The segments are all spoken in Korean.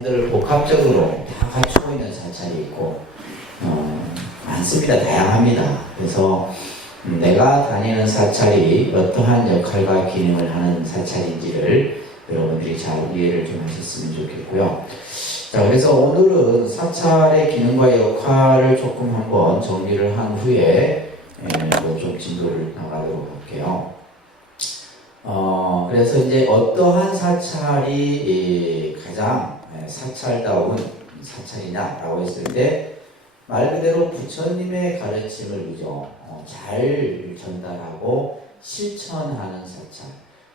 들 복합적으로 다 갖추고 있는 사찰이 있고 많습니다. 다양합니다. 그래서 내가 다니는 사찰이 어떠한 역할과 기능을 하는 사찰인지를 여러분들이 잘 이해를 좀 하셨으면 좋겠고요. 자, 그래서 오늘은 사찰의 기능과 역할을 조금 한번 정리를 한 후에 좀 진도를 나가도록 할게요. 그래서 이제 어떠한 사찰이 가장 사찰다운 사찰이냐라고 했을 때 말 그대로 부처님의 가르침을 잘 전달하고 실천하는 사찰,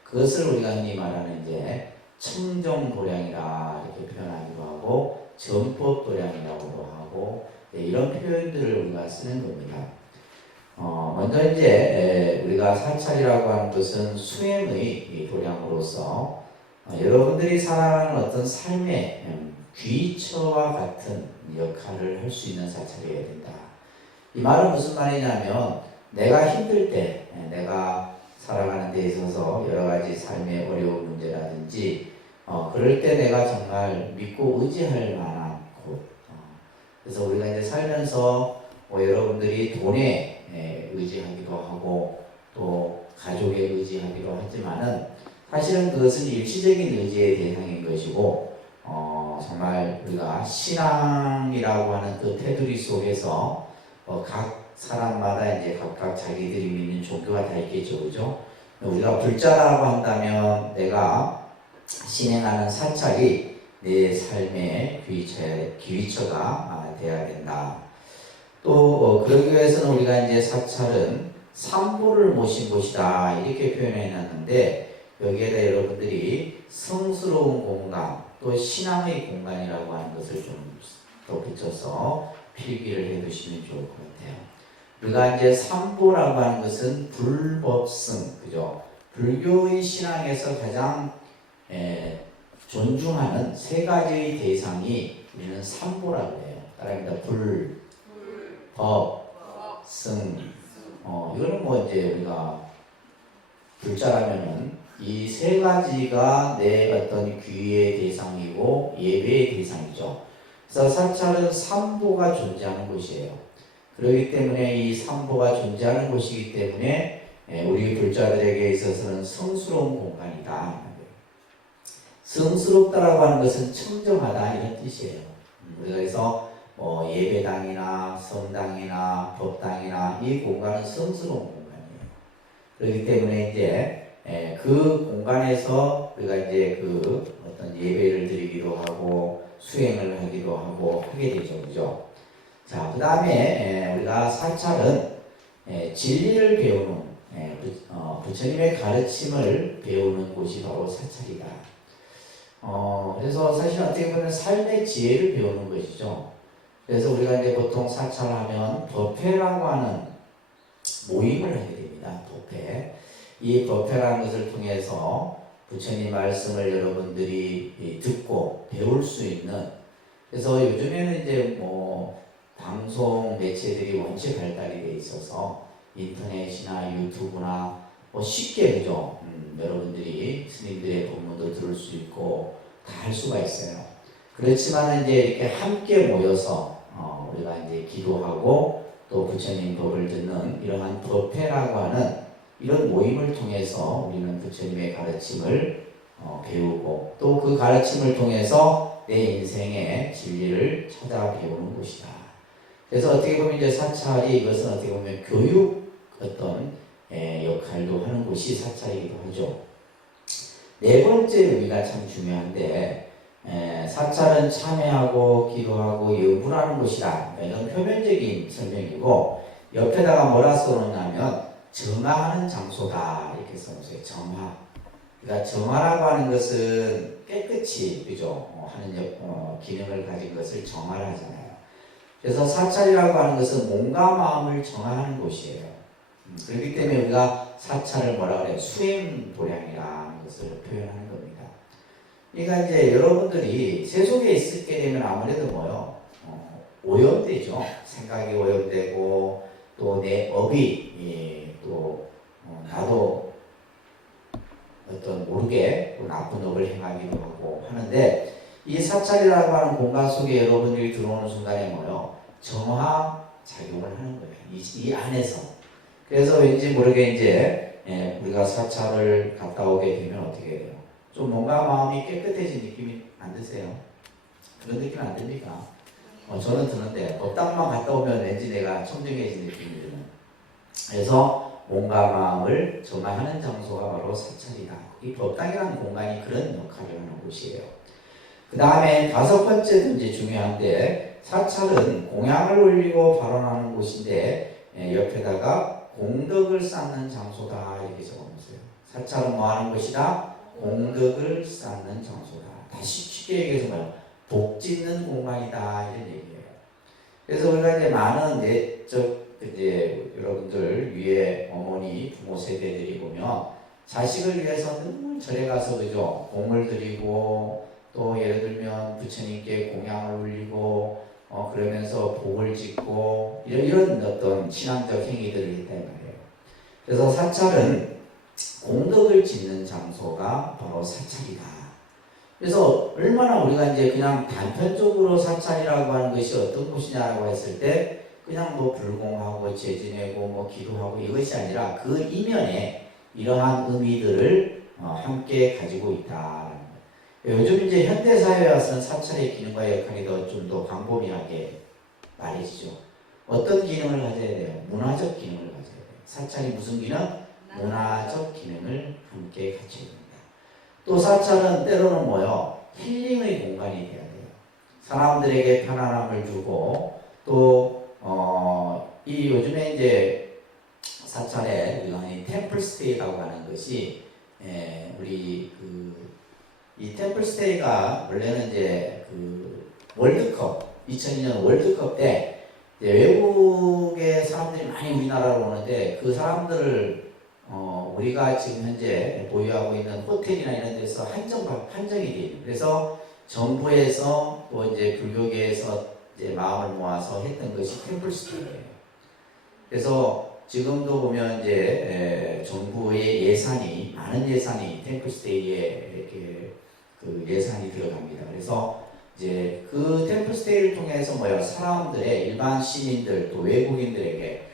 그것을 우리가 흔히 말하는 이제 청정도량이라 이렇게 표현하기도 하고 전법도량이라고도 하고 이런 표현들을 우리가 쓰는 겁니다. 먼저 이제 우리가 사찰이라고 하는 것은 수행의 도량으로서 여러분들이 살아가는 어떤 삶의 귀처와 같은 역할을 할 수 있는 사찰이어야 된다. 이 말은 무슨 말이냐면 내가 힘들 때, 내가 살아가는 데 있어서 여러 가지 삶의 어려운 문제라든지 그럴 때 내가 정말 믿고 의지할 만한 곳. 그래서 우리가 이제 살면서 여러분들이 돈에 의지하기도 하고 또 가족에 의지하기도 하지만은 사실은 그것은 일시적인 의지의 대상인 것이고 정말 우리가 신앙이라고 하는 그 테두리 속에서 각 사람마다 이제 각각 자기들이 믿는 종교가 다 있겠죠, 그죠? 우리가 불자라고 한다면 내가 신행하는 사찰이 내 삶의 귀처가 되어야 된다. 또 그러기 위해서는 우리가 이제 사찰은 삼보를 모신 곳이다 이렇게 표현해 놨는데 여기에다 여러분들이 성스러운 공간 또 신앙의 공간이라고 하는 것을 좀 더 붙여서 필기를 해 두시면 좋을 것 같아요. 우리가 이제 삼보라고 하는 것은 불법승, 그죠? 불교의 신앙에서 가장 존중하는 세 가지의 대상이 우리는 삼보라고 해요. 따라합니다. 불, 법, 승. 이거는 뭐 이제 우리가 불자라면은 이 세 가지가 내 어떤 귀의 대상이고 예배의 대상이죠. 그래서 사찰은 삼보가 존재하는 곳이에요. 그렇기 때문에 이 삼보가 존재하는 곳이기 때문에 우리 불자들에게 있어서는 성스러운 공간이다. 성스럽다라고 하는 것은 청정하다 이런 뜻이에요. 그래서 예배당이나 성당이나 법당이나 이 공간은 성스러운 공간이에요. 그렇기 때문에 이제 그 공간에서 우리가 이제 그 어떤 예배를 드리기도 하고 수행을 하기도 하고 하게 되죠, 그죠? 자, 그 다음에 우리가 사찰은 진리를 배우는 부처님의 가르침을 배우는 곳이 바로 사찰이다. 그래서 사실 어떻게 보면 삶의 지혜를 배우는 것이죠. 그래서 우리가 이제 보통 사찰하면 법회라고 하는 모임을 하게 됩니다. 법회. 이 법회라는 것을 통해서 부처님 말씀을 여러분들이 듣고 배울 수 있는, 그래서 요즘에는 이제 방송 매체들이 원체 발달이 돼 있어서 인터넷이나 유튜브나 쉽게 그죠? 여러분들이 스님들의 법문도 들을 수 있고 다 할 수가 있어요. 그렇지만 이제 이렇게 함께 모여서 우리가 이제 기도하고 또 부처님 법을 듣는 이러한 법회라고 하는 이런 모임을 통해서 우리는 부처님의 가르침을 배우고 또 그 가르침을 통해서 내 인생의 진리를 찾아 배우는 곳이다. 그래서 어떻게 보면 이제 사찰이 이것은 어떻게 보면 교육 어떤 역할도 하는 곳이 사찰이기도 하죠. 네 번째 의미가 참 중요한데 사찰은 참회하고 기도하고 염불하는 곳이다. 이런 표면적인 설명이고 옆에다가 뭐라 써놓냐면 정화하는 장소다 이렇게 써놓으세요. 정화. 그러니까 정화라고 하는 것은 깨끗이 그죠? 하는 기능을 가진 것을 정화를 하잖아요. 그래서 사찰이라고 하는 것은 몸과 마음을 정화하는 곳이에요. 그렇기 때문에 우리가 사찰을 뭐라 그래요? 수행도량이라는 것을 표현하는 겁니다. 그러니까 이제 여러분들이 세속에 있게 되면 아무래도 오염되죠. 생각이 오염되고 또 내 업이 또 나도 어떤 모르게 또 나쁜 업을 행하기도 하고 하는데 이 사찰이라고 하는 공간 속에 여러분들이 들어오는 순간에 뭐요? 정화 작용을 하는 거예요. 이 안에서. 그래서 왠지 모르게 이제 우리가 사찰을 갔다 오게 되면 어떻게 돼요? 좀 뭔가 마음이 깨끗해진 느낌이 안 드세요? 그런 느낌 안 듭니까? 저는 드는데 법당만 갔다 오면 왠지 내가 청정해진 느낌이 드는. 그래서 몸과 마음을 정화하는 장소가 바로 사찰이다. 이 법당이라는 공간이 그런 역할을 하는 곳이에요. 그 다음에 다섯 번째도 이제 중요한데, 사찰은 공양을 올리고 발언하는 곳인데 옆에다가 공덕을 쌓는 장소다 이렇게 적어놓으세요. 사찰은 뭐 하는 곳이다? 공덕을 쌓는 장소다. 다시 쉽게 얘기해서 뭐예요? 복 짓는 공간이다 이런 얘기예요. 그래서 우리가 이제 많은 내적 이제 여러분들 위에 어머니 부모 세대들이 보면 자식을 위해서 늘 절에 가서 그죠? 공을 드리고 또 예를 들면 부처님께 공양을 올리고 그러면서 복을 짓고 이런 어떤 신앙적 행위들을 했단 말이에요. 그래서 사찰은 공덕을 짓는 장소가 바로 사찰이다. 그래서 얼마나 우리가 이제 그냥 단편적으로 사찰이라고 하는 것이 어떤 곳이냐라고 했을 때 그냥 뭐 불공하고 제지내고 뭐 기도하고 이것이 아니라 그 이면에 이러한 의미들을 함께 가지고 있다. 요즘 이제 현대사회에 와서는 사찰의 기능과 역할이 좀 더 광범위하게 말해지죠. 어떤 기능을 가져야 돼요? 문화적 기능을 가져야 돼요. 사찰이 무슨 기능? 문화적 기능을 함께 갖춰야 됩니다. 또 사찰은 때로는 뭐요? 힐링의 공간이 돼야 돼요. 사람들에게 편안함을 주고 또 이 요즘에 이제 사찰에 우리가 템플스테이라고 하는 것이 우리 이 템플스테이가 원래는 이제 월드컵 2002년 월드컵 때 외국의 사람들이 많이 우리나라로 오는데 그 사람들을 우리가 지금 현재 보유하고 있는 호텔이나 이런 데서 한정이 돼요. 그래서 정부에서 또 이제 불교계에서 이제 마음을 모아서 했던 것이 템플스테이예요. 그래서 지금도 보면 이제 정부의 예산이 많은 예산이 템플스테이에 이렇게 예산이 들어갑니다. 그래서 이제 그 템플스테이를 통해서 뭐야 사람들의 일반 시민들 또 외국인들에게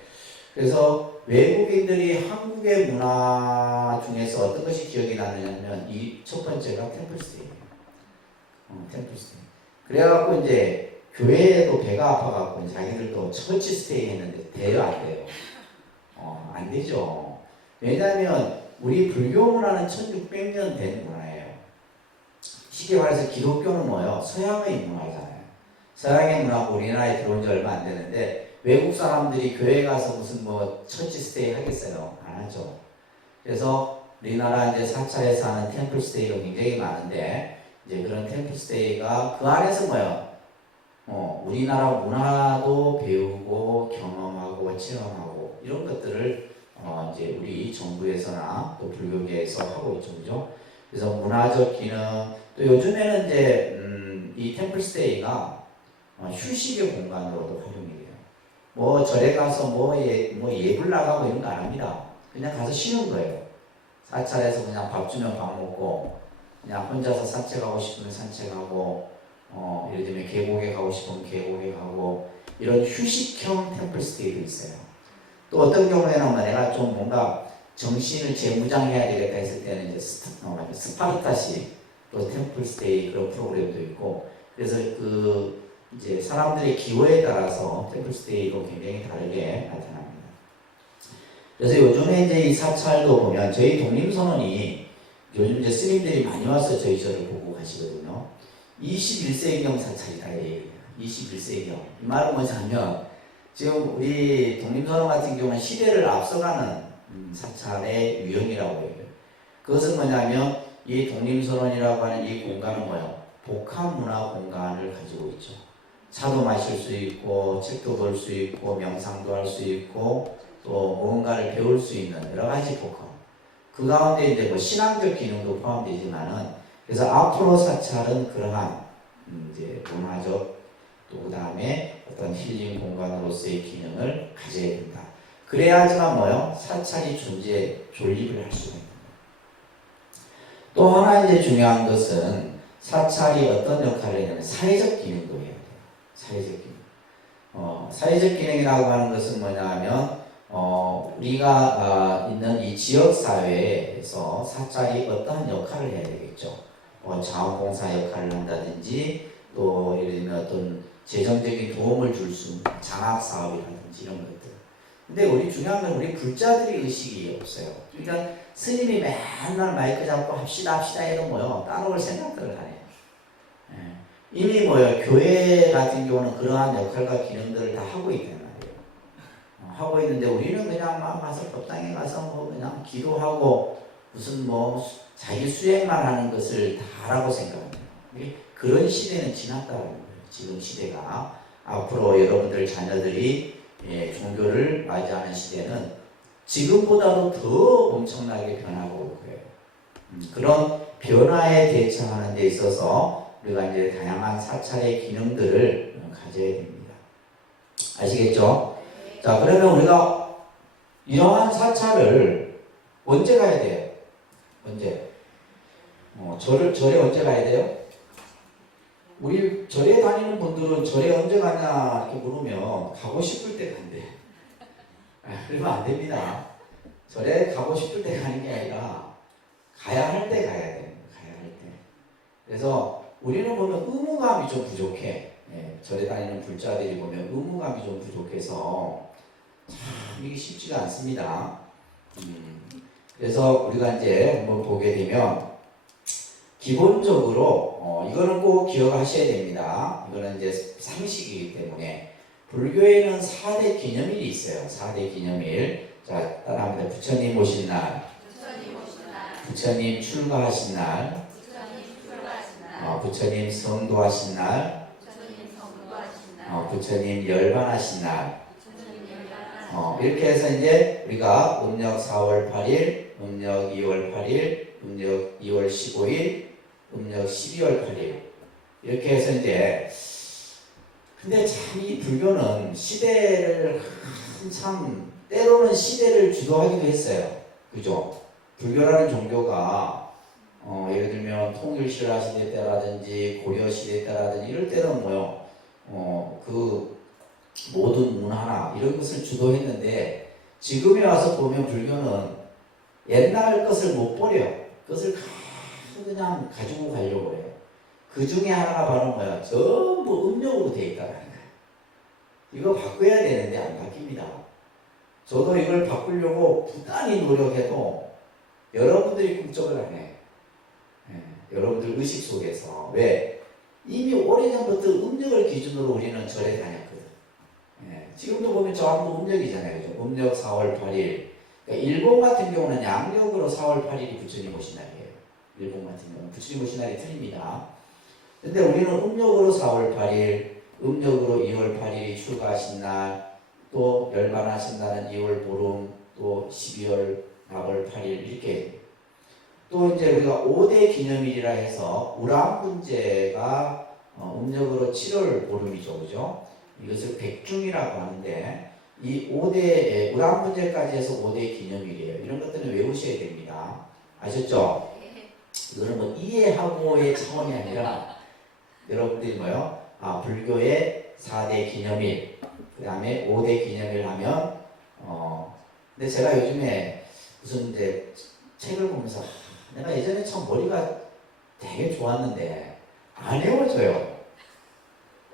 그래서 외국인들이 한국의 문화 중에서 어떤 것이 기억이 나느냐면 이 첫 번째가 템플스테이예요. 템플스테이. 그래갖고 이제 교회에도 배가 아파갖고 자기들도 처치 스테이 했는데 돼요 안 돼요? 안 되죠. 왜냐하면 우리 불교 문화는 1600년 된 문화예요. 쉽게 말해서 기독교는 뭐예요? 서양의 문화잖아요. 서양의 문화가 우리나라에 들어온 지 얼마 안 되는데 외국 사람들이 교회 가서 무슨 뭐 처치 스테이 하겠어요? 안 하죠. 그래서 우리나라 이제 사찰에서 하는 템플 스테이가 굉장히 많은데 이제 그런 템플 스테이가 그 안에서 뭐예요? 우리나라 문화도 배우고 경험하고 체험하고 이런 것들을 이제 우리 정부에서나 또 불교계에서 하고 있죠, 그죠? 그래서 문화적 기능 또 요즘에는 이제 이 템플 스테이가 휴식의 공간으로도 활용이 돼요. 뭐 절에 가서 뭐 예불 나가고 이런 거 안 합니다. 그냥 가서 쉬는 거예요. 사찰에서 그냥 밥 주면 밥 먹고 그냥 혼자서 산책하고 싶으면 산책하고 예를 들면 계곡에 가고 싶으면 계곡에 가고 이런 휴식형 템플 스테이도 있어요. 또 어떤 경우에는 내가 좀 뭔가 정신을 재무장해야 되겠다 했을 때는 이제 스파르타식 또 템플 스테이 그런 프로그램도 있고 그래서 이제 사람들의 기호에 따라서 템플 스테이도 굉장히 다르게 나타납니다. 그래서 요즘에 이제 이 사찰도 보면 저희 독립선언이 요즘 이제 스님들이 많이 와서 저희 절을 보고 가시거든요. 21세기형 사찰이다. 21세기형. 이 말은 뭐냐면 지금 우리 독립선언 같은 경우는 시대를 앞서가는 사찰의 유형이라고 해요. 그것은 뭐냐면 이 독립선언이라고 하는 이 공간은 뭐예요? 복합문화 공간을 가지고 있죠. 차도 마실 수 있고 책도 볼 수 있고 명상도 할 수 있고 또 무언가를 배울 수 있는 여러 가지 복합. 그 가운데 이제 뭐 신앙적 기능도 포함되지만은 그래서 앞으로 사찰은 그러한 이제 문화적 또 그 다음에 어떤 힐링 공간으로서의 기능을 가져야 된다. 그래야지만 뭐요? 사찰이 존립을 할 수가 있습니다. 또 하나 이제 중요한 것은 사찰이 어떤 역할을 하냐면 사회적 기능도 해야 돼요. 사회적 기능. 사회적 기능이라고 하는 것은 뭐냐면 우리가 있는 이 지역 사회에서 사찰이 어떠한 역할을 해야 되겠죠. 자원봉사 역할을 한다든지 또 예를 들면 어떤 재정적인 도움을 줄 수 있는 장학 사업이라든지 이런 것들. 근데 우리 중요한 건 우리 불자들이 의식이 없어요. 그러니까 스님이 맨날 마이크 잡고 합시다 해도 뭐요 따라올 생각들을 하네요. 이미 뭐요 교회 같은 경우는 그러한 역할과 기능들을 다 하고 있단 말이에요. 하고 있는데 우리는 그냥 막 가서 법당에 가서 뭐 그냥 기도하고 무슨 뭐 자기 수행만 하는 것을 다라고 생각합니다. 그런 시대는 지났다는 거예요. 지금 시대가 앞으로 여러분들 자녀들이 종교를 맞이하는 시대는 지금보다도 더 엄청나게 변하고 올 거예요. 그런 변화에 대처하는 데 있어서 우리가 이제 다양한 사찰의 기능들을 가져야 됩니다. 아시겠죠? 자, 그러면 우리가 이러한 사찰을 언제 가야 돼요? 언제? 절에 언제 가야 돼요? 우리 절에 다니는 분들은 절에 언제 가냐 이렇게 물으면 가고 싶을 때 간대. 그러면 안 됩니다. 절에 가고 싶을 때 가는 게 아니라 가야 할 때 가야 돼요. 가야 할 때. 그래서 우리는 보면 의무감이 좀 부족해. 절에 다니는 불자들이 보면 의무감이 좀 부족해서 참 이게 쉽지가 않습니다. 그래서 우리가 이제 한번 보게 되면 기본적으로 이거는 꼭 기억하셔야 됩니다. 이거는 이제 상식이기 때문에 불교에는 4대 기념일이 있어요. 4대 기념일. 자, 따라합니다. 부처님 오신 날, 부처님 출가하신 날, 부처님 성도하신 날, 부처님 열반하신 날. 이렇게 해서 이제 우리가 음력 4월 8일, 음력 2월 8일, 음력 2월 15일, 음력 12월 8일 이렇게 해서 이제 근데 참 이 불교는 시대를 한참 때로는 시대를 주도하기도 했어요. 그죠? 불교라는 종교가 예를 들면 통일신라 시대 때라든지 고려 시대 때라든지 이럴 때는 뭐요? 그 모든 문화나 이런 것을 주도했는데 지금에 와서 보면 불교는 옛날 것을 못 버려요. 그것을 그냥 가지고 가려고 해요. 그 중에 하나가 바로 뭐야? 전부 음력으로 되어 있다는 거예요. 이거 바꿔야 되는데 안 바뀝니다. 저도 이걸 바꾸려고 부단히 노력해도 여러분들이 꿈쩍을 안 해요. 여러분들 의식 속에서. 왜? 이미 오래전부터 음력을 기준으로 우리는 절에 다녔거든. 지금도 보면 전부 음력이잖아요. 그죠? 음력 4월 8일. 그러니까 일본 같은 경우는 양력으로 4월 8일이 부처님 오신 날이에요. 일본 같은 경우는 부처님 오신 날이 틀립니다. 근데 우리는 음력으로 4월 8일, 음력으로 2월 8일이 출가하신 날, 또 열반하신 날은 2월 보름, 또 12월 나월 8일 이렇게. 또 이제 우리가 5대 기념일이라 해서 우람분제가 음력으로 7월 보름이죠, 그죠? 이것을 백중이라고 하는데 이 5대 우람분제까지 해서 5대 기념일이에요. 이런 것들은 외우셔야 됩니다. 아셨죠? 이거는 뭐 이해하고의 차원이 아니라 여러분들이 뭐요? 불교의 4대 기념일, 그 다음에 5대 기념일 하면 근데 제가 요즘에 무슨 이제 책을 보면서 내가 예전에 참 머리가 되게 좋았는데 안 외워져요.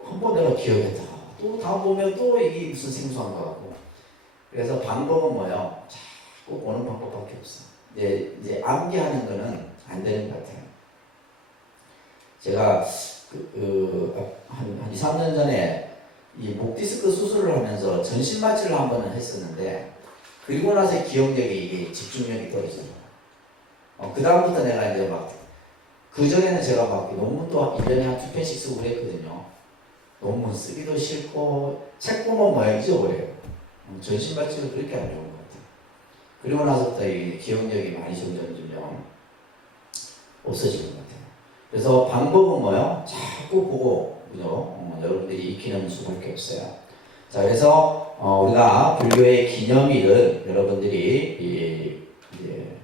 한번 내가 기억했다. 또 다음 보면 또 이게 무슨 생소한 것 같고. 그래서 방법은 뭐예요? 자꾸 보는 방법밖에 없어. 이제 암기하는 거는 안 되는 것 같아요. 제가 한 2, 3년 전에 이 목 디스크 수술을 하면서 전신 마취를 한 번은 했었는데 그리고 나서 기억력이 이게 집중력이 떨어지더라고요. 그 다음부터 내가 이제 그 전에는 제가 논문도 1년에 한 2편씩 쓰고 그랬거든요. 논문 쓰기도 싫고 책 보면 뭐야 잊어버려요. 전신 마취가 그렇게 안 좋은 것 같아요. 그리고 나서부터 이 기억력이 많이 점점 없어지는 것 같아요. 그래서 방법은 뭐예요? 자꾸 보고 그죠? 여러분들이 익히는 수밖에 없어요. 자, 그래서 우리가 불교의 기념일은 여러분들이 이제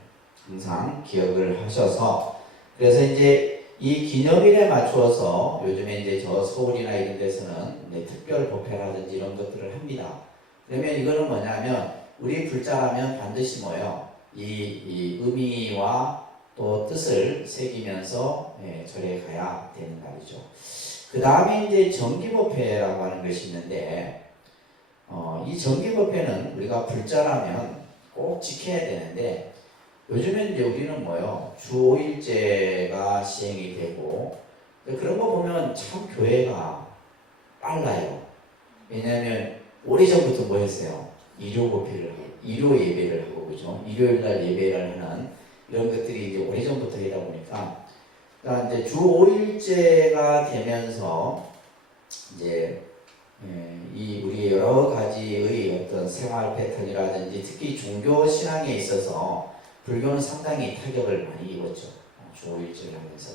항상 기억을 하셔서 그래서 이제 이 기념일에 맞추어서 요즘에 이제 저 서울이나 이런 데서는 특별 법회라든지 이런 것들을 합니다. 그러면 이거는 뭐냐면 우리 불자라면 반드시 뭐요? 이 의미와 또 뜻을 새기면서 절에 가야 되는 날이죠. 그 다음에 이제 정기법회라고 하는 것이 있는데 이 정기법회는 우리가 불자라면 꼭 지켜야 되는데 요즘엔 이제 우리는 뭐요? 주 5일제가 시행이 되고 그런 거 보면 참 교회가 빨라요. 왜냐하면 오래전부터 뭐 했어요? 일요 예배를 하고 그죠? 일요일날 예배를 하는 이런 것들이 이제 오래전부터 하다 보니까 그러니까 이제 주 5일제가 되면서 이제 이 우리 여러 가지의 어떤 생활 패턴이라든지 특히 종교 신앙에 있어서 불교는 상당히 타격을 많이 입었죠. 주 5일제를 하면서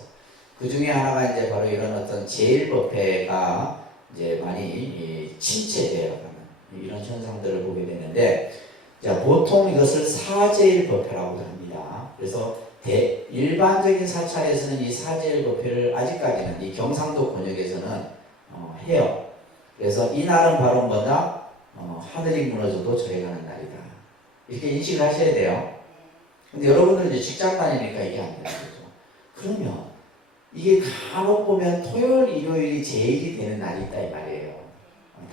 그 중에 하나가 이제 바로 이런 어떤 제일법회가 이제 많이 침체되어가는 이런 현상들을 보게 되는데, 자, 보통 이것을 사제일법회라고 합니다. 그래서 일반적인 사찰에서는 이 사제일법회를 아직까지는 이 경상도 권역에서는 해요. 그래서 이 날은 바로 뭐다? 하늘이 무너져도 절에 가는 날이다. 이렇게 인식을 하셔야 돼요. 근데 여러분들 이제 직장 다니니까 이게 안 되는 거죠. 그러면 이게 간혹 보면 토요일, 일요일이 제일이 되는 날이 있다 이 말이에요.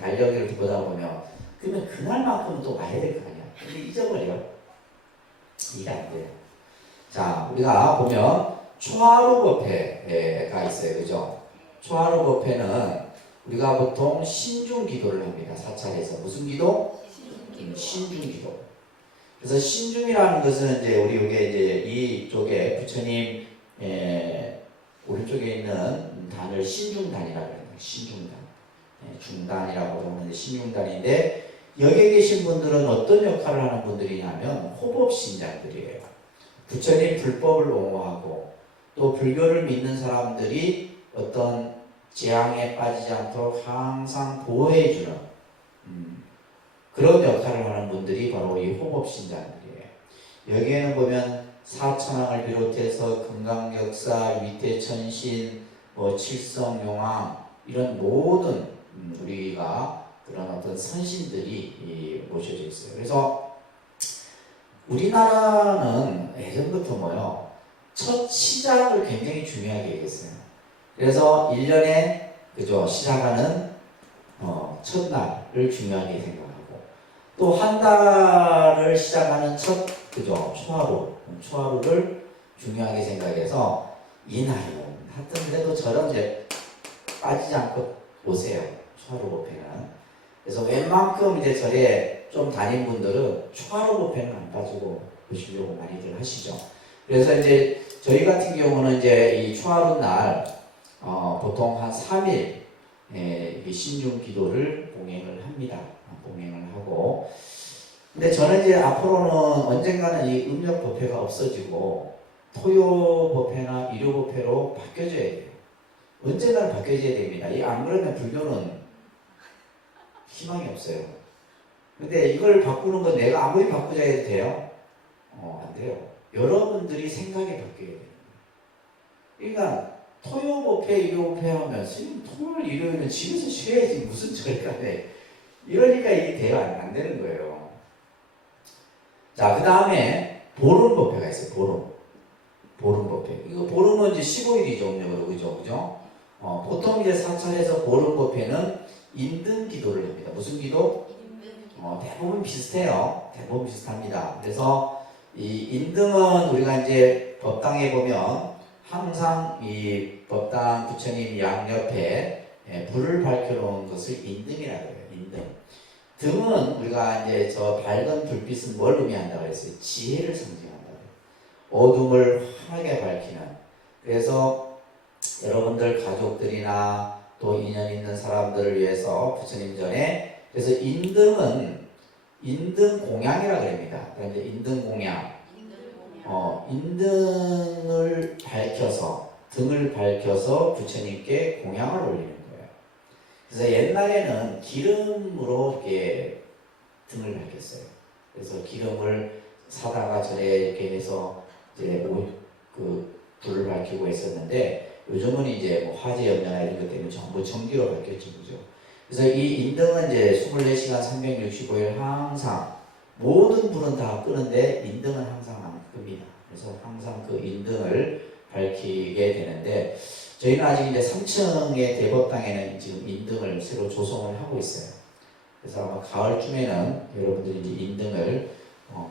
달력을 보다 보면 그러면 그날만큼은 또 와야 될 거 아니야. 근데 잊어버려. 이게 안 돼요. 자, 우리가 보면 초하루법회가 있어요. 그죠? 초하루법회는 우리가 보통 신중기도를 합니다. 사찰에서. 무슨 기도? 신중기도. 그래서 신중이라는 것은 이제 우리 여기 이제 이쪽에 부처님 오른쪽에 있는 단을 신중단이라고 해요. 신중단. 중단이라고 하는데 신중단인데 여기에 계신 분들은 어떤 역할을 하는 분들이냐면 호법신자들이에요. 부처님 불법을 옹호하고 또 불교를 믿는 사람들이 어떤 재앙에 빠지지 않도록 항상 보호해주는 그런 역할을 하는 분들이 바로 이 호법신자들이에요. 여기에는 보면 사천왕을 비롯해서 금강역사, 위태천신, 칠성용왕 이런 모든 우리가 그런 어떤 선신들이 모셔져 있어요. 그래서 우리나라는 예전부터 뭐요? 첫 시작을 굉장히 중요하게 얘기했어요. 그래서 1년에 그죠? 시작하는 첫날을 중요하게 생각하고 또 한 달을 시작하는 첫 그죠? 초하루를 중요하게 생각해서 이 날은 하여튼 그래도 저런 이제 빠지지 않고 오세요. 초하루 법회는. 그래서 웬만큼 이제 절에 좀 다닌 분들은 초하루 법회는 안 빠지고 보시려고 많이들 하시죠. 그래서 이제 저희 같은 경우는 이제 이 초하루 날 보통 한 3일 신중 기도를 봉행을 합니다. 봉행을 하고. 근데 저는 이제 앞으로는 언젠가는 이 음력 법회가 없어지고 토요 법회나 일요 법회로 바뀌어져야 돼요. 언젠가는 바뀌어져야 됩니다. 안 그러면 불교는 희망이 없어요. 근데 이걸 바꾸는 건 내가 아무리 바꾸자 해도 돼요? 안 돼요. 여러분들이 생각이 바뀌어야 돼요. 그러니까 토요법회, 일요법회 하면 스님 토요일, 일요일은 집에서 쉬어야지 무슨 절까네. 이러니까 이게 돼요? 안 되는 거예요. 자, 그 다음에 보름법회가 있어요. 보름법회. 이거 보름은 이제 15일이죠, 음력으로. 그죠? 보통 이제 사찰에서 보름법회는 인등기도를 합니다. 무슨 기도? 대부분 비슷해요. 대부분 비슷합니다. 그래서 이 인등은 우리가 이제 법당에 보면 항상 이 법당 부처님 양옆에 불을 밝혀놓은 것을 인등이라고 해요. 인등. 등은 우리가 이제 저 밝은 불빛은 뭘 의미한다고 했어요? 지혜를 상징한다고 해요. 어둠을 환하게 밝히는. 그래서 여러분들 가족들이나 또 인연 있는 사람들을 위해서 부처님 전에 그래서 인등은 인등 공양이라고 합니다. 그런데 인등 공양. 인등을 밝혀서 등을 밝혀서 부처님께 공양을 올리는 거예요. 그래서 옛날에는 기름으로 이렇게 등을 밝혔어요. 그래서 기름을 사다가 절에 이렇게 해서 이제 불을 밝히고 했었는데 요즘은 이제 뭐 화재 염려나 이런 것 때문에 전부 전기로 바뀌었죠, 그죠? 그래서 이 인등은 이제 24시간 365일 항상 모든 불은 다 끄는데 인등은 항상 안 끕니다. 그래서 항상 그 인등을 밝히게 되는데 저희는 아직 이제 3층의 대법당에는 지금 인등을 새로 조성을 하고 있어요. 그래서 아마 가을쯤에는 여러분들이 이제 인등을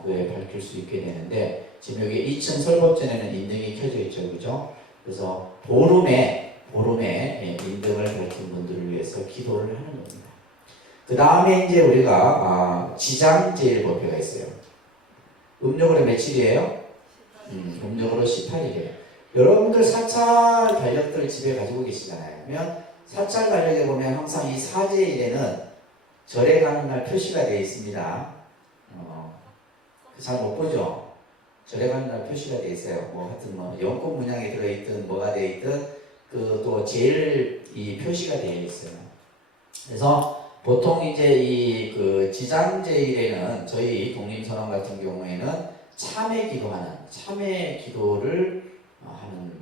그에 밝힐 수 있게 되는데 지금 여기 2층 설법전에는 인등이 켜져 있죠, 그죠? 그래서 보름에 인등을 밝힌 분들을 위해서 기도를 하는 겁니다. 그 다음에 이제 우리가 지장제일법회가 있어요. 음력으로 며칠이에요? 음력으로 18일이에요. 여러분들 사찰 달력들 집에 가지고 계시잖아요. 그러면 사찰 달력에 보면 항상 이 사제일에는 절에 가는 날 표시가 되어 있습니다. 잘 못 보죠? 절에 가는 날 표시가 되어 있어요. 뭐 하여튼 뭐 연꽃 문양이 들어있든 뭐가 되어 있든 그 또 제일 이 표시가 되어 있어요. 그래서 보통 이제 이 그 지장제일에는 저희 독립선언 같은 경우에는 참회 기도하는 참회 기도를 하는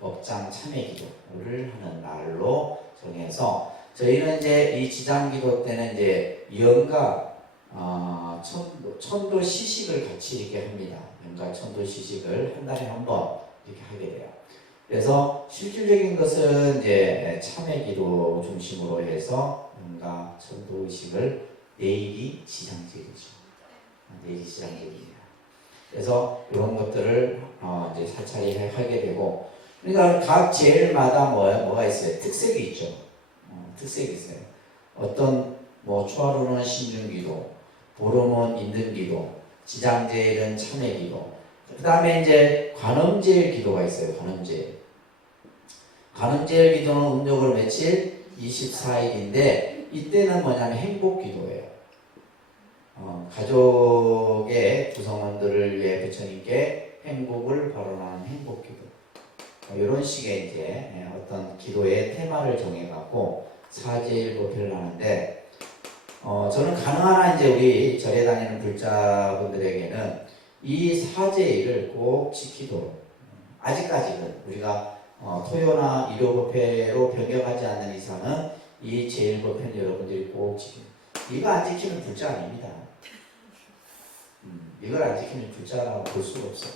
법장 참회 기도를 하는 날로 정해서 저희는 이제 이 지장기도 때는 이제 연가 천도 시식을 같이 이렇게 합니다. 연가 천도 시식을 한 달에 한 번 이렇게 하게 돼요. 그래서 실질적인 것은 이제 참회 기도 중심으로 해서 연가 천도 의식을 내일이 지장제일이죠. 내일이 지장제일입니다. 그래서 이런 것들을 이제 사찰이 하게 되고, 그러니까 각 제일마다 뭐가 있어요? 특색이 있죠. 특색이 있어요. 어떤 뭐 초하루는 신중기도, 보름은 인등기도, 지장제일은 참회기도. 그 다음에 이제 관음제일 기도가 있어요. 관음제일. 관음제일 기도는 음력으로 며칠? 24일인데 이때는 뭐냐면 행복기도예요. 가족의 구성원들을 위해 부처님께 행복을 발언하는 행복기도. 이런 식의 이제 어떤 기도의 테마를 정해갖고 사제일법회를 하는데, 저는 가능한 한 이제 우리 절에 다니는 불자분들에게는 이 사제일을 꼭 지키도록, 아직까지는 우리가 토요나 일요법회로 변경하지 않는 이상은 이 제일법회는 여러분들이 꼭 지키는, 이거 안 지키면 불자 아닙니다. 이걸 안 지키면 불자라고 볼 수가 없어요.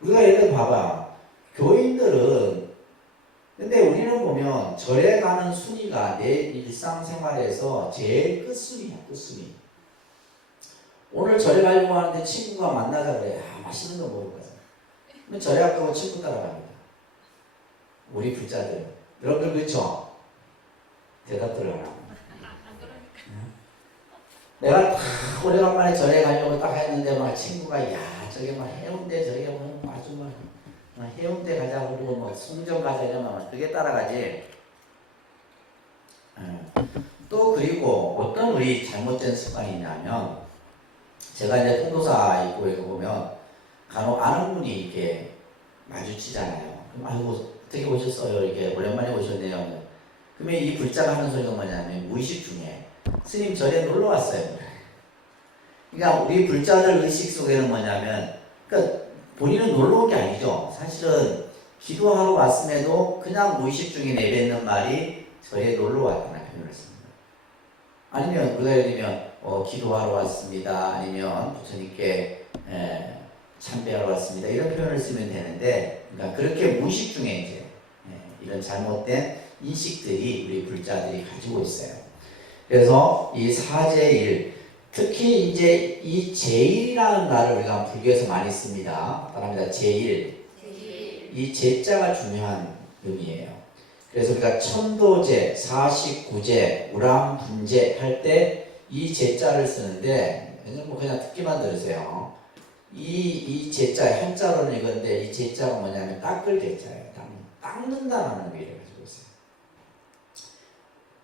우리가 예를 들어 봐봐. 교인들은, 근데 우리는 보면 절에 가는 순위가 내 일상생활에서 제일 끝순위야, 끝순위. 오늘 절에 가려고 하는데 친구가 만나자 그래. 맛있는 거 먹을 거야. 그럼 절에 가고 친구 따라갑니다. 우리 불자들. 여러분들 그렇죠? 대답들을 하라. 내가 딱 오래간만에 절에 가려고 딱 했는데 막 친구가 저게 막 해운대 저게 뭐 아주 막 해운대 가자 그러고 뭐 송정 가자 이러면 그게 따라가지. 또 그리고 어떤 우리 잘못된 습관이 있냐면, 제가 이제 통도사 입구에 보면 간혹 아는 분이 이렇게 마주치잖아요. 그럼 아이고 어떻게 오셨어요? 이렇게 오랜만에 오셨네요. 그러면 이 불자가 하는 소리가 뭐냐면 무의식 중에 스님 절에 놀러 왔어요. 그러니까 우리 불자들 의식 속에는 뭐냐면, 그러니까 본인은 놀러 온 게 아니죠. 사실은 기도하러 왔음에도 그냥 무의식 중에 내뱉는 말이 절에 놀러 왔다는 표현을 씁니다. 아니면 우리가 예를 들면 기도하러 왔습니다. 아니면 부처님께 참배하러 왔습니다. 이런 표현을 쓰면 되는데, 그러니까 그렇게 무의식 중에 이제 이런 잘못된 인식들이 우리 불자들이 가지고 있어요. 그래서 이 사제일, 특히 이제 이 제일이라는 말을 우리가 불교에서 많이 씁니다. 따라합니다. 제일. 이 제자가 중요한 의미예요. 그래서 우리가 천도제, 49제, 우람분제 할 때 이 제자를 쓰는데, 뭐 그냥 듣기만 들으세요. 이 제자, 한자로는 이건데 이 제자가 뭐냐면 닦을 제자예요. 닦는다라는 의미를 가지고 있어요.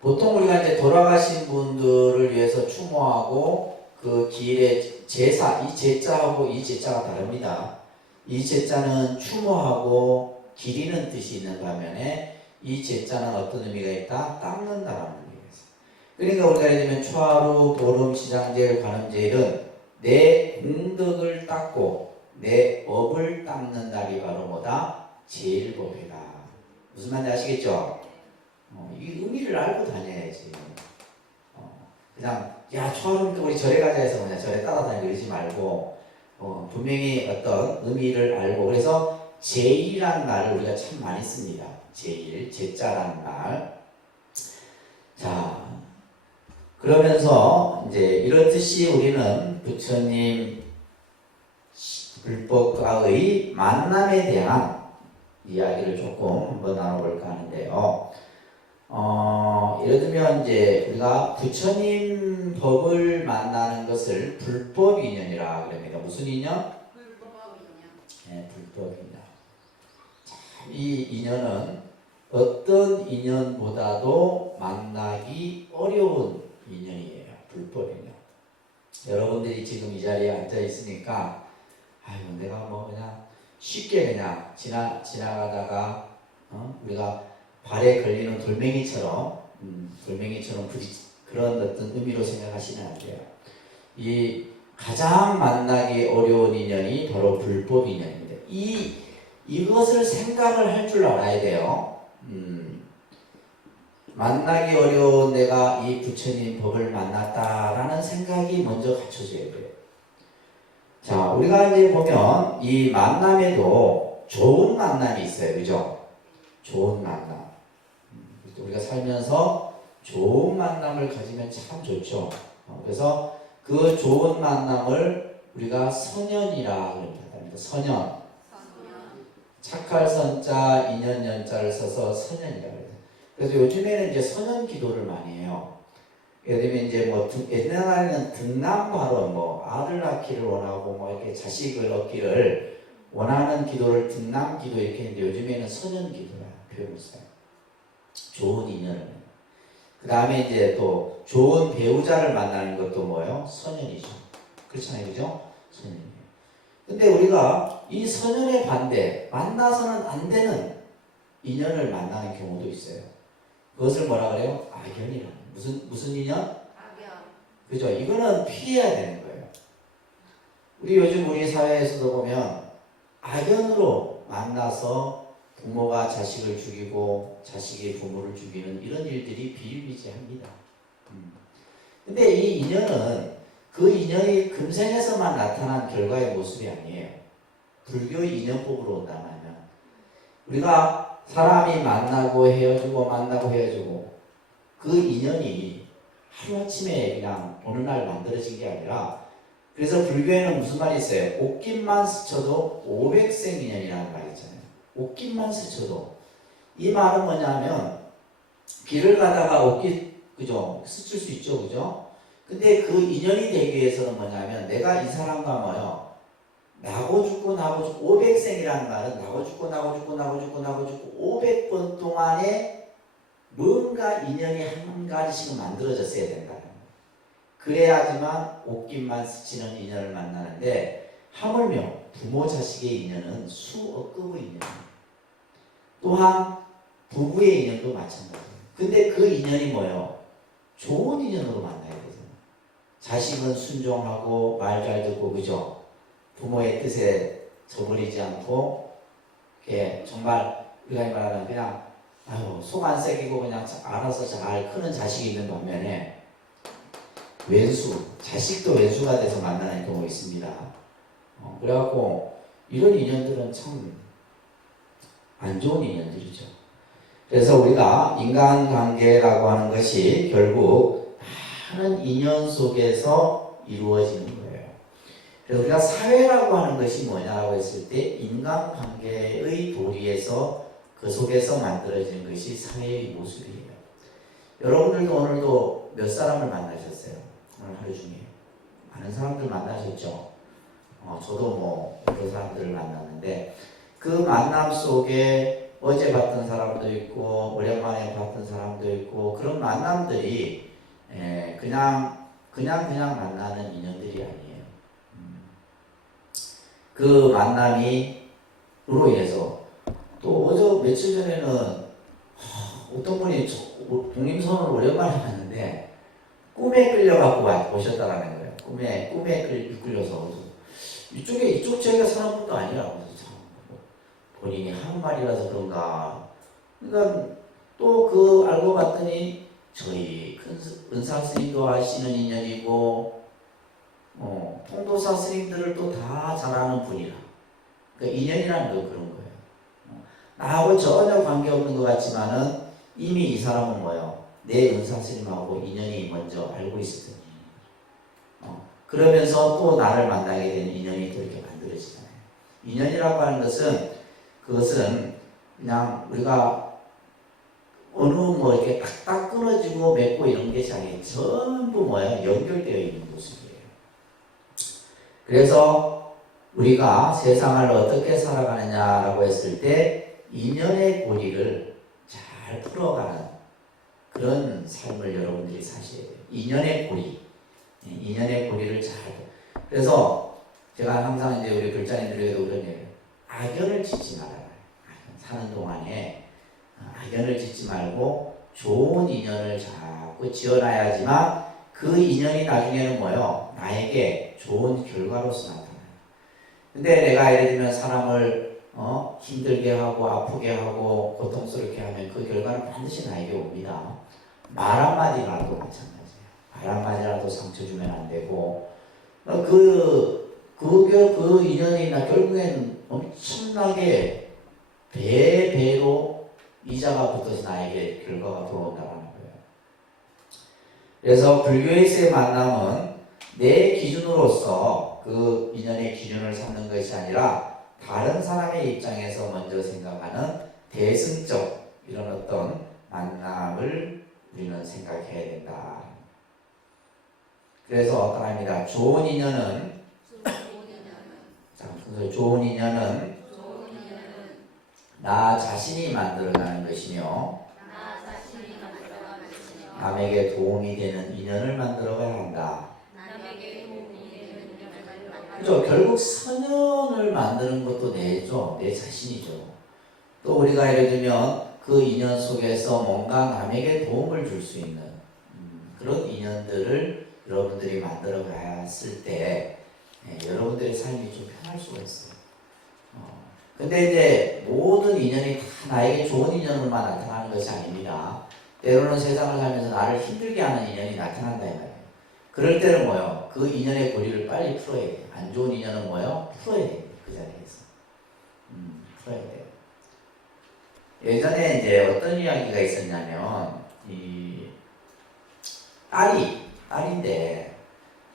보통 우리가 이제 돌아가신 분들을 위해서 추모하고 그 길에 제사, 이 제자하고 이 제자가 다릅니다. 이 제자는 추모하고 기리는 뜻이 있는 반면에 이 제자는 어떤 의미가 있다? 닦는다라는 의미가 있어요. 그러니까 우리가 예를 들면 초하루, 보름, 지장제일, 관음제일은 내 공덕을 닦고 내 업을 닦는 날이 바로 뭐다? 제일법이다. 무슨 말인지 아시겠죠? 이 의미를 알고 다녀야지. 그냥 야 초하루니까 우리 절에 가자 해서 그냥 절에 따라다니고 이러지 말고 분명히 어떤 의미를 알고. 그래서 제일이라는 말을 우리가 참 많이 씁니다. 제일, 제자라는 말. 자, 그러면서 이제 이렇듯이 우리는 부처님 불법과의 만남에 대한 이야기를 조금 한번 나눠볼까 하는데요. 예를 들면 이제 우리가 부처님 법을 만나는 것을 불법 인연이라 그럽니다. 무슨 인연? 불법 인연. 네, 불법 인연. 이 인연은 어떤 인연보다도 만나기 어려운 인연이에요. 불법 인연. 여러분들이 지금 이 자리에 앉아 있으니까 아유 내가 뭐 그냥 쉽게 그냥 지나가다가 우리가 발에 걸리는 돌멩이처럼 그런 어떤 의미로 생각하시면 안 돼요. 이 가장 만나기 어려운 인연이 바로 불법 인연입니다. 이것을 생각을 할 줄 알아야 돼요. 만나기 어려운 내가 이 부처님 법을 만났다라는 생각이 먼저 갖춰져야 돼요. 자, 우리가 이제 보면 이 만남에도 좋은 만남이 있어요. 그죠? 좋은 만남. 우리가 살면서 좋은 만남을 가지면 참 좋죠. 그래서 그 좋은 만남을 우리가 선연이라 합니다. 선연. 착할 선자, 인연 연자를 써서 선연이라고 해요. 그래서 요즘에는 이제 선연 기도를 많이 해요. 예를 들면 이제 뭐 옛날에는 등남 발언, 뭐 아들 낳기를 원하고 뭐 이렇게 자식을 얻기를 원하는 기도를 등남 기도 이렇게 했는데 요즘에는 선연 기도라 표현을 써요. 좋은 인연을. 그 다음에 이제 또 좋은 배우자를 만나는 것도 뭐예요? 선연이죠. 그렇잖아요, 그죠? 선연이에요. 근데 우리가 이 선연의 반대, 만나서는 안 되는 인연을 만나는 경우도 있어요. 그것을 뭐라 그래요? 악연이라는. 무슨 인연? 악연. 그죠? 이거는 피해야 되는 거예요. 우리 사회에서도 보면 악연으로 만나서 부모가 자식을 죽이고 자식이 부모를 죽이는 이런 일들이 비일비재합니다. 근데 이 인연은 그 인연이 금생에서만 나타난 결과의 모습이 아니에요. 불교의 인연법으로 온다면 우리가 사람이 만나고 헤어지고 그 인연이 하루아침에 그냥 어느 날 만들어진 게 아니라, 그래서 불교에는 무슨 말이 있어요? 옷깃만 스쳐도 500생 인연이라는 말이 있잖아요. 옷깃만 스쳐도. 이 말은 뭐냐면 길을 가다가 옷깃 그죠? 스칠 수 있죠, 그죠? 근데 그 인연이 되기 위해서는 뭐냐면 내가 이 사람과 뭐요? 나고 죽고 500생이라는 말은 나고 죽고 500번 동안에 뭔가 인연이 한 가지씩은 만들어졌어야 된다. 그래야지만 옷깃만 스치는 인연을 만나는데, 하물며 부모 자식의 인연은 수억급의 인연이에요. 또한 부부의 인연도 마찬가지예요. 근데 그 인연이 뭐예요? 좋은 인연으로 만나야 되잖아요. 자식은 순종하고 말 잘 듣고, 그죠? 부모의 뜻에 저버리지 않고, 정말 우리가 말하면 그냥 속 안 새기고 그냥 알아서 잘 크는 자식이 있는 반면에 자식도 왼수가 돼서 만나는 경우가 있습니다. 그래갖고 이런 인연들은 참 안 좋은 인연들이죠. 그래서 우리가 인간관계라고 하는 것이 결국 많은 인연 속에서 이루어지는 거예요. 그래서 우리가 사회라고 하는 것이 뭐냐라고 했을 때 인간관계의 도리에서 그 속에서 만들어지는 것이 사회의 모습이에요. 여러분들도 오늘도 몇 사람을 만나셨어요? 오늘 하루 중에 많은 사람들 만나셨죠? 저도 뭐 여러 사람들을 만났는데, 그 만남 속에 어제 봤던 사람도 있고 오랜만에 봤던 사람도 있고, 그런 만남들이 그냥 만나는 인연들이 아니에요. 그 만남이 으로 인해서 또 며칠 전에는 어떤 분이 독림선을 오랜만에 봤는데 꿈에 끌려갖고 오셨다라는 거예요. 꿈에 끌려서 이쪽 지역에 사는 분도 아니라고. 본인이 한국말이라서 그런가 그러니까 또 그 알고 봤더니 저희 큰 은사 스님도 하시는 인연이고 통도사 스님들을 또 다 잘 아는 분이라. 그러니까 인연이라는 거 그런 거예요. 나하고 전혀 관계없는 것 같지만은 이미 이 사람은 뭐예요? 내 은사 스님하고 인연이 먼저 알고 있었던 인연이에요. 그러면서 또 나를 만나게 되는 인연이 또 이렇게 만들어지잖아요. 인연이라고 하는 것은 그것은 그냥 우리가 어느 뭐 이렇게 딱딱 끊어지고 맺고 이런 게 아니에요. 전부 뭐야? 연결되어 있는 모습이에요. 그래서 우리가 세상을 어떻게 살아가느냐라고 했을 때 인연의 고리를 잘 풀어가는 그런 삶을 여러분들이 사셔야 돼요. 인연의 고리. 인연의 고리를 잘. 그래서 제가 항상 이제 우리 글자님들에게도 그런 얘기예요. 악연을 짓지 말아요. 사는 동안에 악연을 짓지 말고 좋은 인연을 자꾸 지어놔야지만 그 인연이 나중에는 뭐예요? 나에게 좋은 결과로서 나타나요. 근데 내가 예를 들면 사람을 힘들게 하고 아프게 하고 고통스럽게 하면 그 결과는 반드시 나에게 옵니다. 말 한마디라도 마찬가지예요. 말 한마디라도 상처 주면 안 되고 그 인연이 나 결국엔 엄청나게 배로 이자가 붙어서 나에게 결과가 돌아온다는 거예요. 그래서 불교에서의 만남은 내 기준으로서 그 인연의 기준을 삼는 것이 아니라 다른 사람의 입장에서 먼저 생각하는 대승적 이런 어떤 만남을 우리는 생각해야 된다. 그래서 따라합니다. 좋은 인연은 나 자신이 만들어가는 것이며 남에게 도움이 되는 인연을 만들어가야 한다. 그죠? 결국 선연을 만드는 것도 내죠. 내 자신이죠. 또 우리가 예를 들면 그 인연 속에서 뭔가 남에게 도움을 줄 수 있는 그런 인연들을 여러분들이 만들어 갔을 때 여러분들의 삶이 좀 편할 수가 있어요. 근데 이제 모든 인연이 다 나에게 좋은 인연으로만 나타나는 것이 아닙니다. 때로는 세상을 살면서 나를 힘들게 하는 인연이 나타난다 이 말이에요. 그럴 때는 뭐예요? 그 인연의 고리를 빨리 풀어야 돼요. 안 좋은 인연은 뭐예요? 풀어야 돼요. 그 자리에서. 풀어야 돼요. 예전에 이제 어떤 이야기가 있었냐면 이 딸인데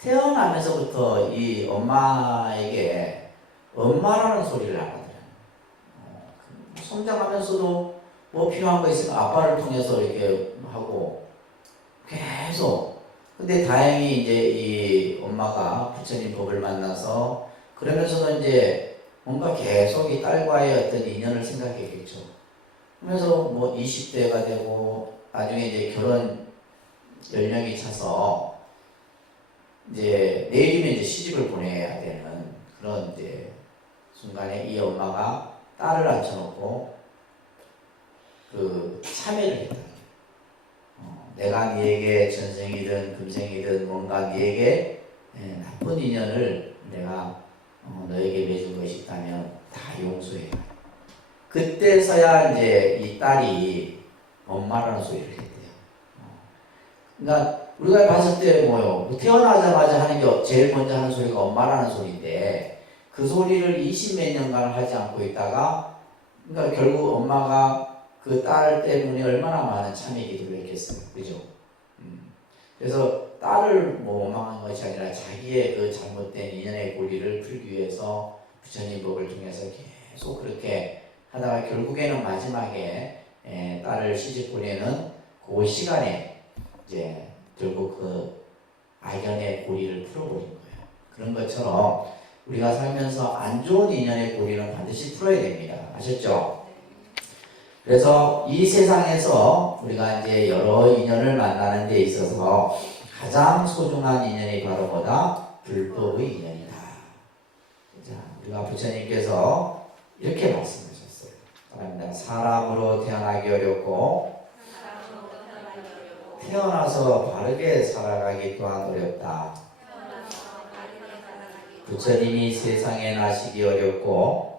태어나면서부터 이 엄마에게 엄마라는 소리를 안 하더라고요. 성장하면서도 뭐 필요한 거 있으면 아빠를 통해서 이렇게 하고 계속. 근데 다행히 이제 이 엄마가 부처님 법을 만나서 그러면서도 이제 뭔가 계속 이 딸과의 어떤 인연을 생각했겠죠. 그러면서 뭐 20대가 되고 나중에 이제 결혼 연령이 차서 이제 내일이면 이제 시집을 보내야 되는 그런 이제 순간에 이 엄마가 딸을 앉혀놓고 그 참회를 했다. 내가 네에게 전생이든 금생이든 뭔가 네에게 나쁜 인연을 내가 너에게 맺은 것이 있다면 다 용서해라. 그때서야 이제 이 딸이 엄마라는 소리를 했대요. 그러니까 우리가 봤을 때 뭐요? 태어나자마자 하는 게 제일 먼저 하는 소리가 엄마라는 소리인데 그 소리를 20몇 년간 하지 않고 있다가 그러니까 결국 엄마가 그 딸 때문에 얼마나 많은 참회 기도를 했겠어요. 그죠? 그래서 딸을 뭐 원망한 것이 아니라 자기의 그 잘못된 인연의 고리를 풀기 위해서 부처님 법을 통해서 계속 그렇게 하다가 결국에는 마지막에 딸을 시집 보내는 그 시간에 이제 결국 그 악연의 고리를 풀어버린 거예요. 그런 것처럼 우리가 살면서 안 좋은 인연의 고리는 반드시 풀어야 됩니다. 아셨죠? 그래서 이 세상에서 우리가 이제 여러 인연을 만나는 데 있어서 가장 소중한 인연이 바로 뭐다? 불법의 인연이다. 자, 우리가 부처님께서 이렇게 말씀하셨어요. 사람으로 태어나기 어렵고 태어나서 바르게 살아가기 또한 어렵다. 부처님이 세상에 나시기 어렵고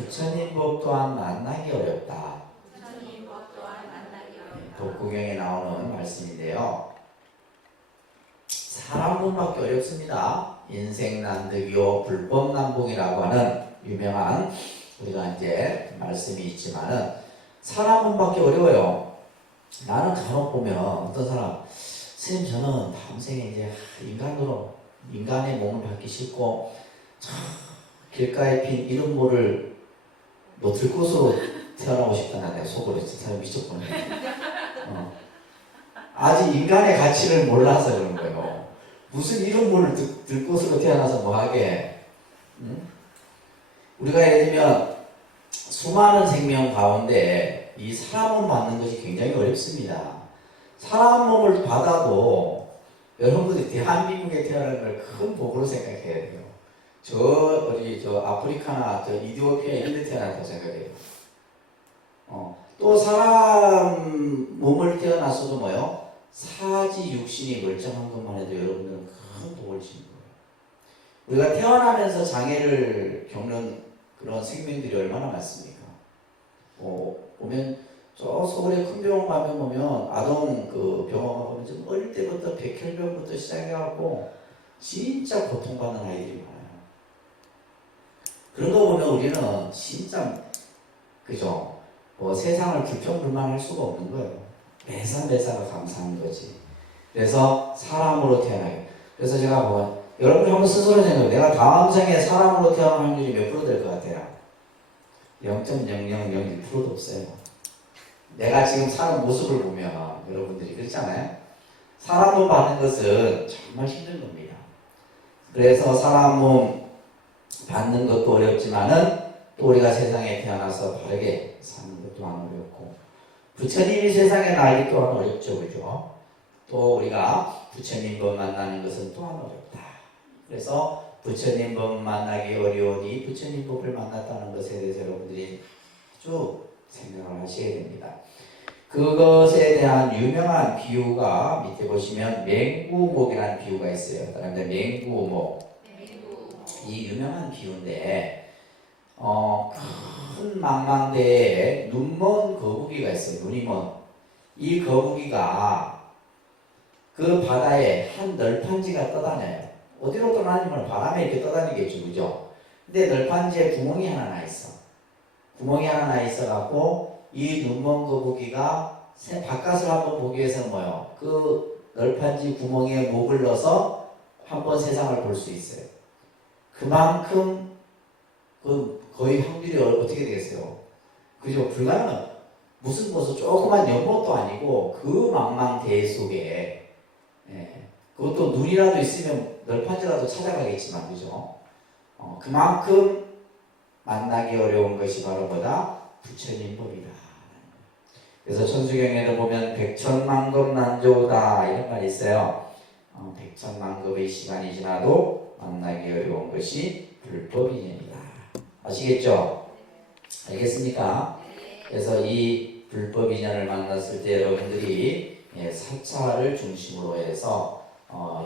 부처님 법 또한 만나기 어렵다. 부처님 법 또한 만나기 어렵다. 독구경에 나오는 말씀인데요. 사람 몸밖에 어렵습니다. 인생난득이요 불법난봉이라고 하는 유명한 우리가 이제 말씀이 있지만은 사람 몸밖에 어려워요. 나는 간혹 보면 어떤 사람 스님 저는 밤생에 이제 인간으로 인간의 몸을 받기 싫고 길가에 핀 이런 모를 뭐 들꽃으로 태어나고 싶다는 내가 속으로 진짜 미쳤구나. 아직 인간의 가치를 몰라서 그런 거예요. 무슨 이런 모를 들꽃으로 태어나서 뭐하게? 응? 우리가 예를 들면 수많은 생명 가운데 이 사람 몸 받는 것이 굉장히 어렵습니다. 사람 몸을 받아도 여러분들이 대한민국에 태어나는 걸 큰 복으로 생각해야 돼요. 저 아프리카나 저 이디오피아 이런 데 태어났다고 생각해요. 또 사람 몸을 태어났어도 뭐요? 사지 육신이 멀쩡한 것만 해도 여러분들은 큰 복을 주는 거예요. 우리가 태어나면서 장애를 겪는 그런 생명들이 얼마나 많습니까? 보면 저 서울의 큰 병원 가면 보면 아동 그 병원 가면 좀 어릴 때부터 백혈병부터 시작해갖고 진짜 고통받는 아이들이 많아요. 그런 거 보면 우리는 진짜 그죠? 세상을 불평불만할 수가 없는 거예요. 매사매사가 감사한 거지. 그래서 사람으로 태어나게. 그래서 제가 여러분들 한번 스스로 생각해요. 내가 다음 생에 사람으로 태어날 확률이 몇 프로 될 것 같아요? 0.0001%도 없어요. 내가 지금 사는 모습을 보면 여러분들이 그렇잖아요. 사람 몸 받는 것은 정말 힘든 겁니다. 그래서 사람 몸 받는 것도 어렵지만은 또 우리가 세상에 태어나서 바르게 사는 것 또한 어렵고 부처님이 세상에 나기 또한 어렵죠. 그죠? 또 우리가 부처님 법 만나는 것은 또한 어렵다. 그래서 부처님 법 만나기 어려우니 부처님 법을 만났다는 것에 대해서 여러분들이 쭉 생각을 하셔야 됩니다. 그것에 대한 유명한 비유가 밑에 보시면 맹구목이라는 비유가 있어요. 그런데 맹구목 이 유명한 비유인데 큰 망망대에 눈먼 거북이가 있어요. 눈이 먼. 이 거북이가 그 바다에 한 널판지가 떠다녀요. 어디로 떠나냐면 바람에 이렇게 떠다니겠죠. 그죠? 근데 널판지에 구멍이 하나 나 있어. 구멍이 하나 나 있어갖고 이 눈먼 거북이가 바깥을 한번 보기 위해서 뭐요? 그 널판지 구멍에 목을 넣어서 한번 세상을 볼 수 있어요. 그만큼 거의 확률이 어떻게 되겠어요? 그죠? 불가능한 무슨 조그만 연못도 아니고 그 망망대해 속에 그것도 눈이라도 있으면 널판지라도 찾아가겠지만 그죠? 그만큼 만나기 어려운 것이 바로 뭐다? 부처님 법이다. 그래서 천수경에도 보면 백천만급 난조다 이런 말이 있어요. 백천만급의 시간이 지나도 만나기 어려운 것이 불법이니라. 아시겠죠? 알겠습니까? 그래서 이 불법 인연을 만났을 때 여러분들이 사찰을 중심으로 해서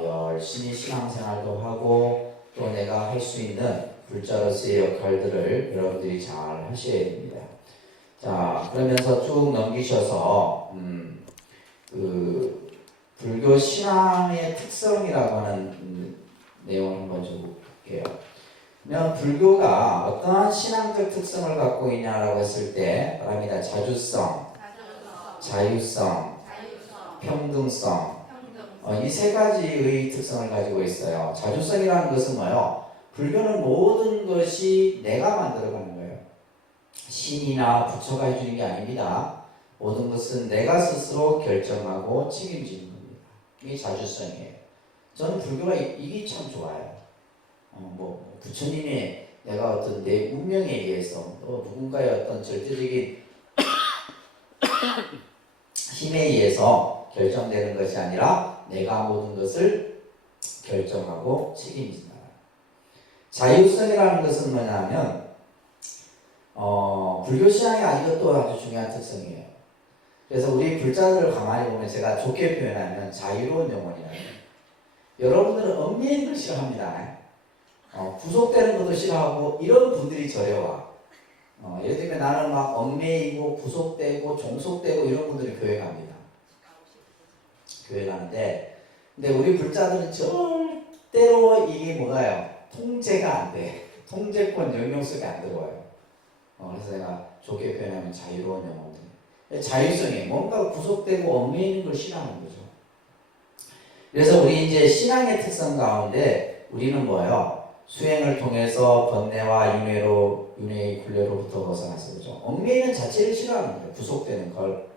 열심히 신앙생활도 하고 또 내가 할 수 있는 불자로서의 역할들을 여러분들이 잘 하셔야 됩니다. 자, 그러면서 쭉 넘기셔서 그 불교 신앙의 특성이라고 하는 내용을 한번 좀 볼게요. 그러면 불교가 어떠한 신앙적 특성을 갖고 있냐라고 했을 때 바랍니다. 자주성, 자유성, 평등성 이 세 가지의 특성을 가지고 있어요. 자주성이라는 것은 뭐예요? 불교는 모든 것이 내가 만들어가는 거예요. 신이나 부처가 해주는 게 아닙니다. 모든 것은 내가 스스로 결정하고 책임지는 겁니다. 이게 자주성이에요. 저는 불교가 이게 참 좋아요. 부처님의 내가 어떤 내 운명에 의해서 또 누군가의 어떤 절대적인 힘에 의해서 결정되는 것이 아니라 내가 모든 것을 결정하고 책임진다. 자유성이라는 것은 뭐냐면 불교 신앙의 이것도 아주 중요한 특성이에요. 그래서 우리 불자들을 가만히 보면 제가 좋게 표현하면 자유로운 영혼이라는 여러분들은 얽매이는 걸 싫어합니다. 구속되는 것도 싫어하고 이런 분들이 저래와 예를 들면 나는 막 얽매이고 구속되고 종속되고 이런 분들이 교회 갑니다. 교회 가는데, 근데 우리 불자들은 절대로 이게 뭐가요? 통제가 안 돼. 통제권 영역 속에 안 들어와요. 그래서 내가 좋게 표현하면 자유로운 영혼들. 자율성이 뭔가 구속되고 얽매이는 걸 싫어하는 거죠. 그래서 우리 이제 신앙의 특성 가운데 우리는 뭐예요? 수행을 통해서 번뇌와 윤회의 굴레로부터 벗어나서 그죠. 얽매이는 자체를 싫어하는 거예요. 구속되는 걸.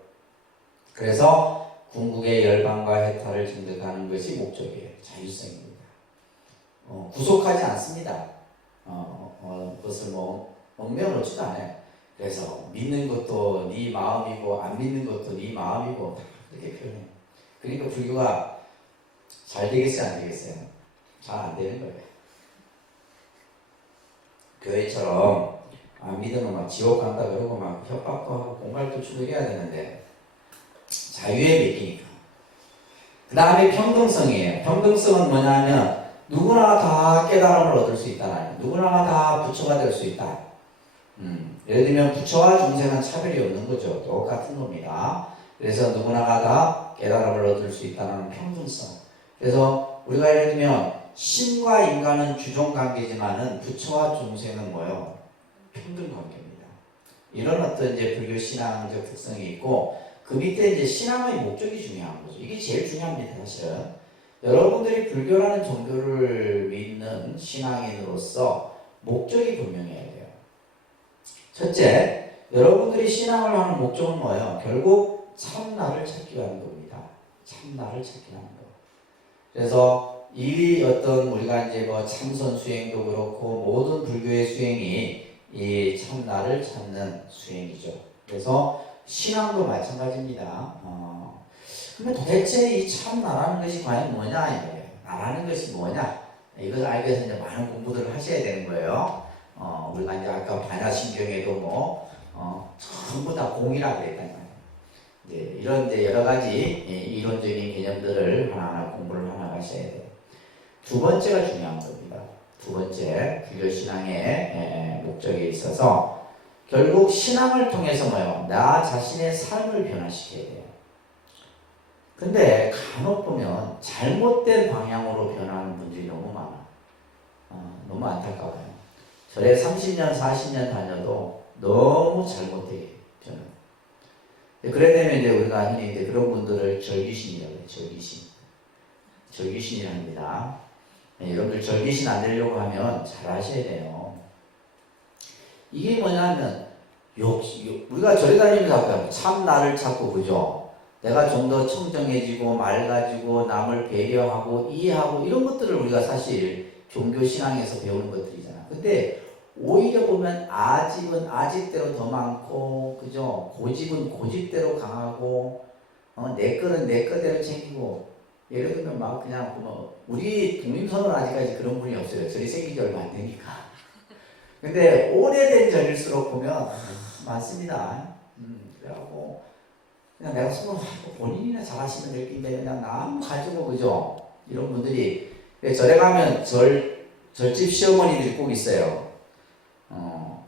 그래서 궁극의 열방과 해탈을 증득하는 것이 목적이에요. 자율성입니다. 구속하지 않습니다. 그것을 뭐 얽매여 놓지도 않아요. 그래서 믿는 것도 네 마음이고 안 믿는 것도 네 마음이고 이렇게 표현해요. 그러니까 불교가 잘 되겠어요, 안 되겠어요? 잘 안 되는 거예요. 교회처럼 안 믿으면 막 지옥 간다 그러고 막 협박도 하고 공갈도 주고 이래야 되는데 자유에 맡기니까. 그 다음에 평등성이에요. 평등성은 뭐냐면 누구나 다 깨달음을 얻을 수 있다. 누구나 다 부처가 될 수 있다. 예를 들면 부처와 중생은 차별이 없는 거죠. 똑같은 겁니다. 그래서 누구나가 다 깨달음을 얻을 수 있다는 평등성. 그래서 우리가 예를 들면 신과 인간은 주종 관계지만은 부처와 중생은 뭐예요? 평등 관계입니다. 이런 어떤 이제 불교 신앙적 특성이 있고 그 밑에 이제 신앙의 목적이 중요한 거죠. 이게 제일 중요합니다, 사실은. 여러분들이 불교라는 종교를 믿는 신앙인으로서 목적이 분명해야 돼요. 첫째, 여러분들이 신앙을 하는 목적은 뭐예요? 결국 참나를 찾기 위한 겁니다. 참나를 찾기 위한 거. 그래서 이 어떤 우리가 이제 뭐 참선 수행도 그렇고 모든 불교의 수행이 이 참나를 찾는 수행이죠. 그래서 신앙도 마찬가지입니다. 그러면 도대체 이 참나라는 것이 과연 뭐냐 이거예요. 나라는 것이 뭐냐? 이걸 알기 위해서 이제 많은 공부들을 하셔야 되는 거예요. 우리가 이제 아까 반야신경에도 뭐 전부 다 공이라고 그랬단 말이에요. 이제 이런 이제 여러 가지 이론적인 개념들을 하나하나 공부를 하나 하셔야 돼요. 두 번째가 중요한 겁니다. 두 번째, 불교 신앙의 목적에 있어서 결국 신앙을 통해서 뭐예요? 나 자신의 삶을 변화시켜야 돼요. 근데 간혹 보면 잘못된 방향으로 변하는 분들이 너무 많아. 너무 안타까워요. 절에 30년, 40년 다녀도 너무 잘못되게 변해요. 그래 되면 이제 우리가 흔히 이제 그런 분들을 절귀신이라고 해요. 절귀신이라 합니다. 여러분들 절귀신 안 되려고 하면 잘 하셔야 돼요. 이게 뭐냐면 우리가 절에 다니면서 참 나를 찾고 그죠? 내가 좀 더 청정해지고 맑아지고 남을 배려하고 이해하고 이런 것들을 우리가 사실 종교 신앙에서 배우는 것들이잖아. 근데 오히려 보면 아집은 아집대로 더 많고 그죠? 고집은 고집대로 강하고 내 거는 내 거대로 챙기고 예를 들면 막 그냥 뭐 우리 독립선언 아직까지 그런 분이 없어요. 절이 생긴 지 얼마 안 되니까. 근데 오래된 절일수록 보면 많습니다. 그래갖고 그냥 내가 손을 하고 본인이나 잘하시면 될 텐데 그냥 남 가지고 그죠? 이런 분들이 절에 가면 절집 시어머니들이 꼭 있어요.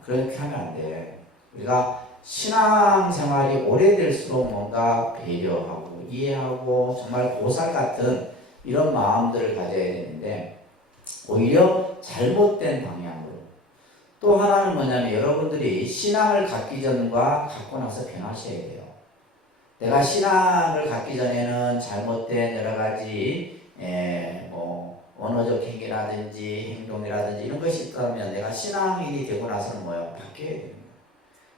그렇게 하면 안 돼. 우리가 신앙생활이 오래될수록 뭔가 배려하고 이해하고 정말 보살 같은 이런 마음들을 가져야 되는데 오히려 잘못된 방향으로. 또 하나는 뭐냐면 여러분들이 신앙을 갖기 전과 갖고 나서 변하셔야 돼요. 내가 신앙을 갖기 전에는 잘못된 여러 가지 뭐 언어적 행위라든지 행동이라든지 이런 것이 있다면 내가 신앙인이 되고 나서는 뭐예요? 바뀌어야 됩니다.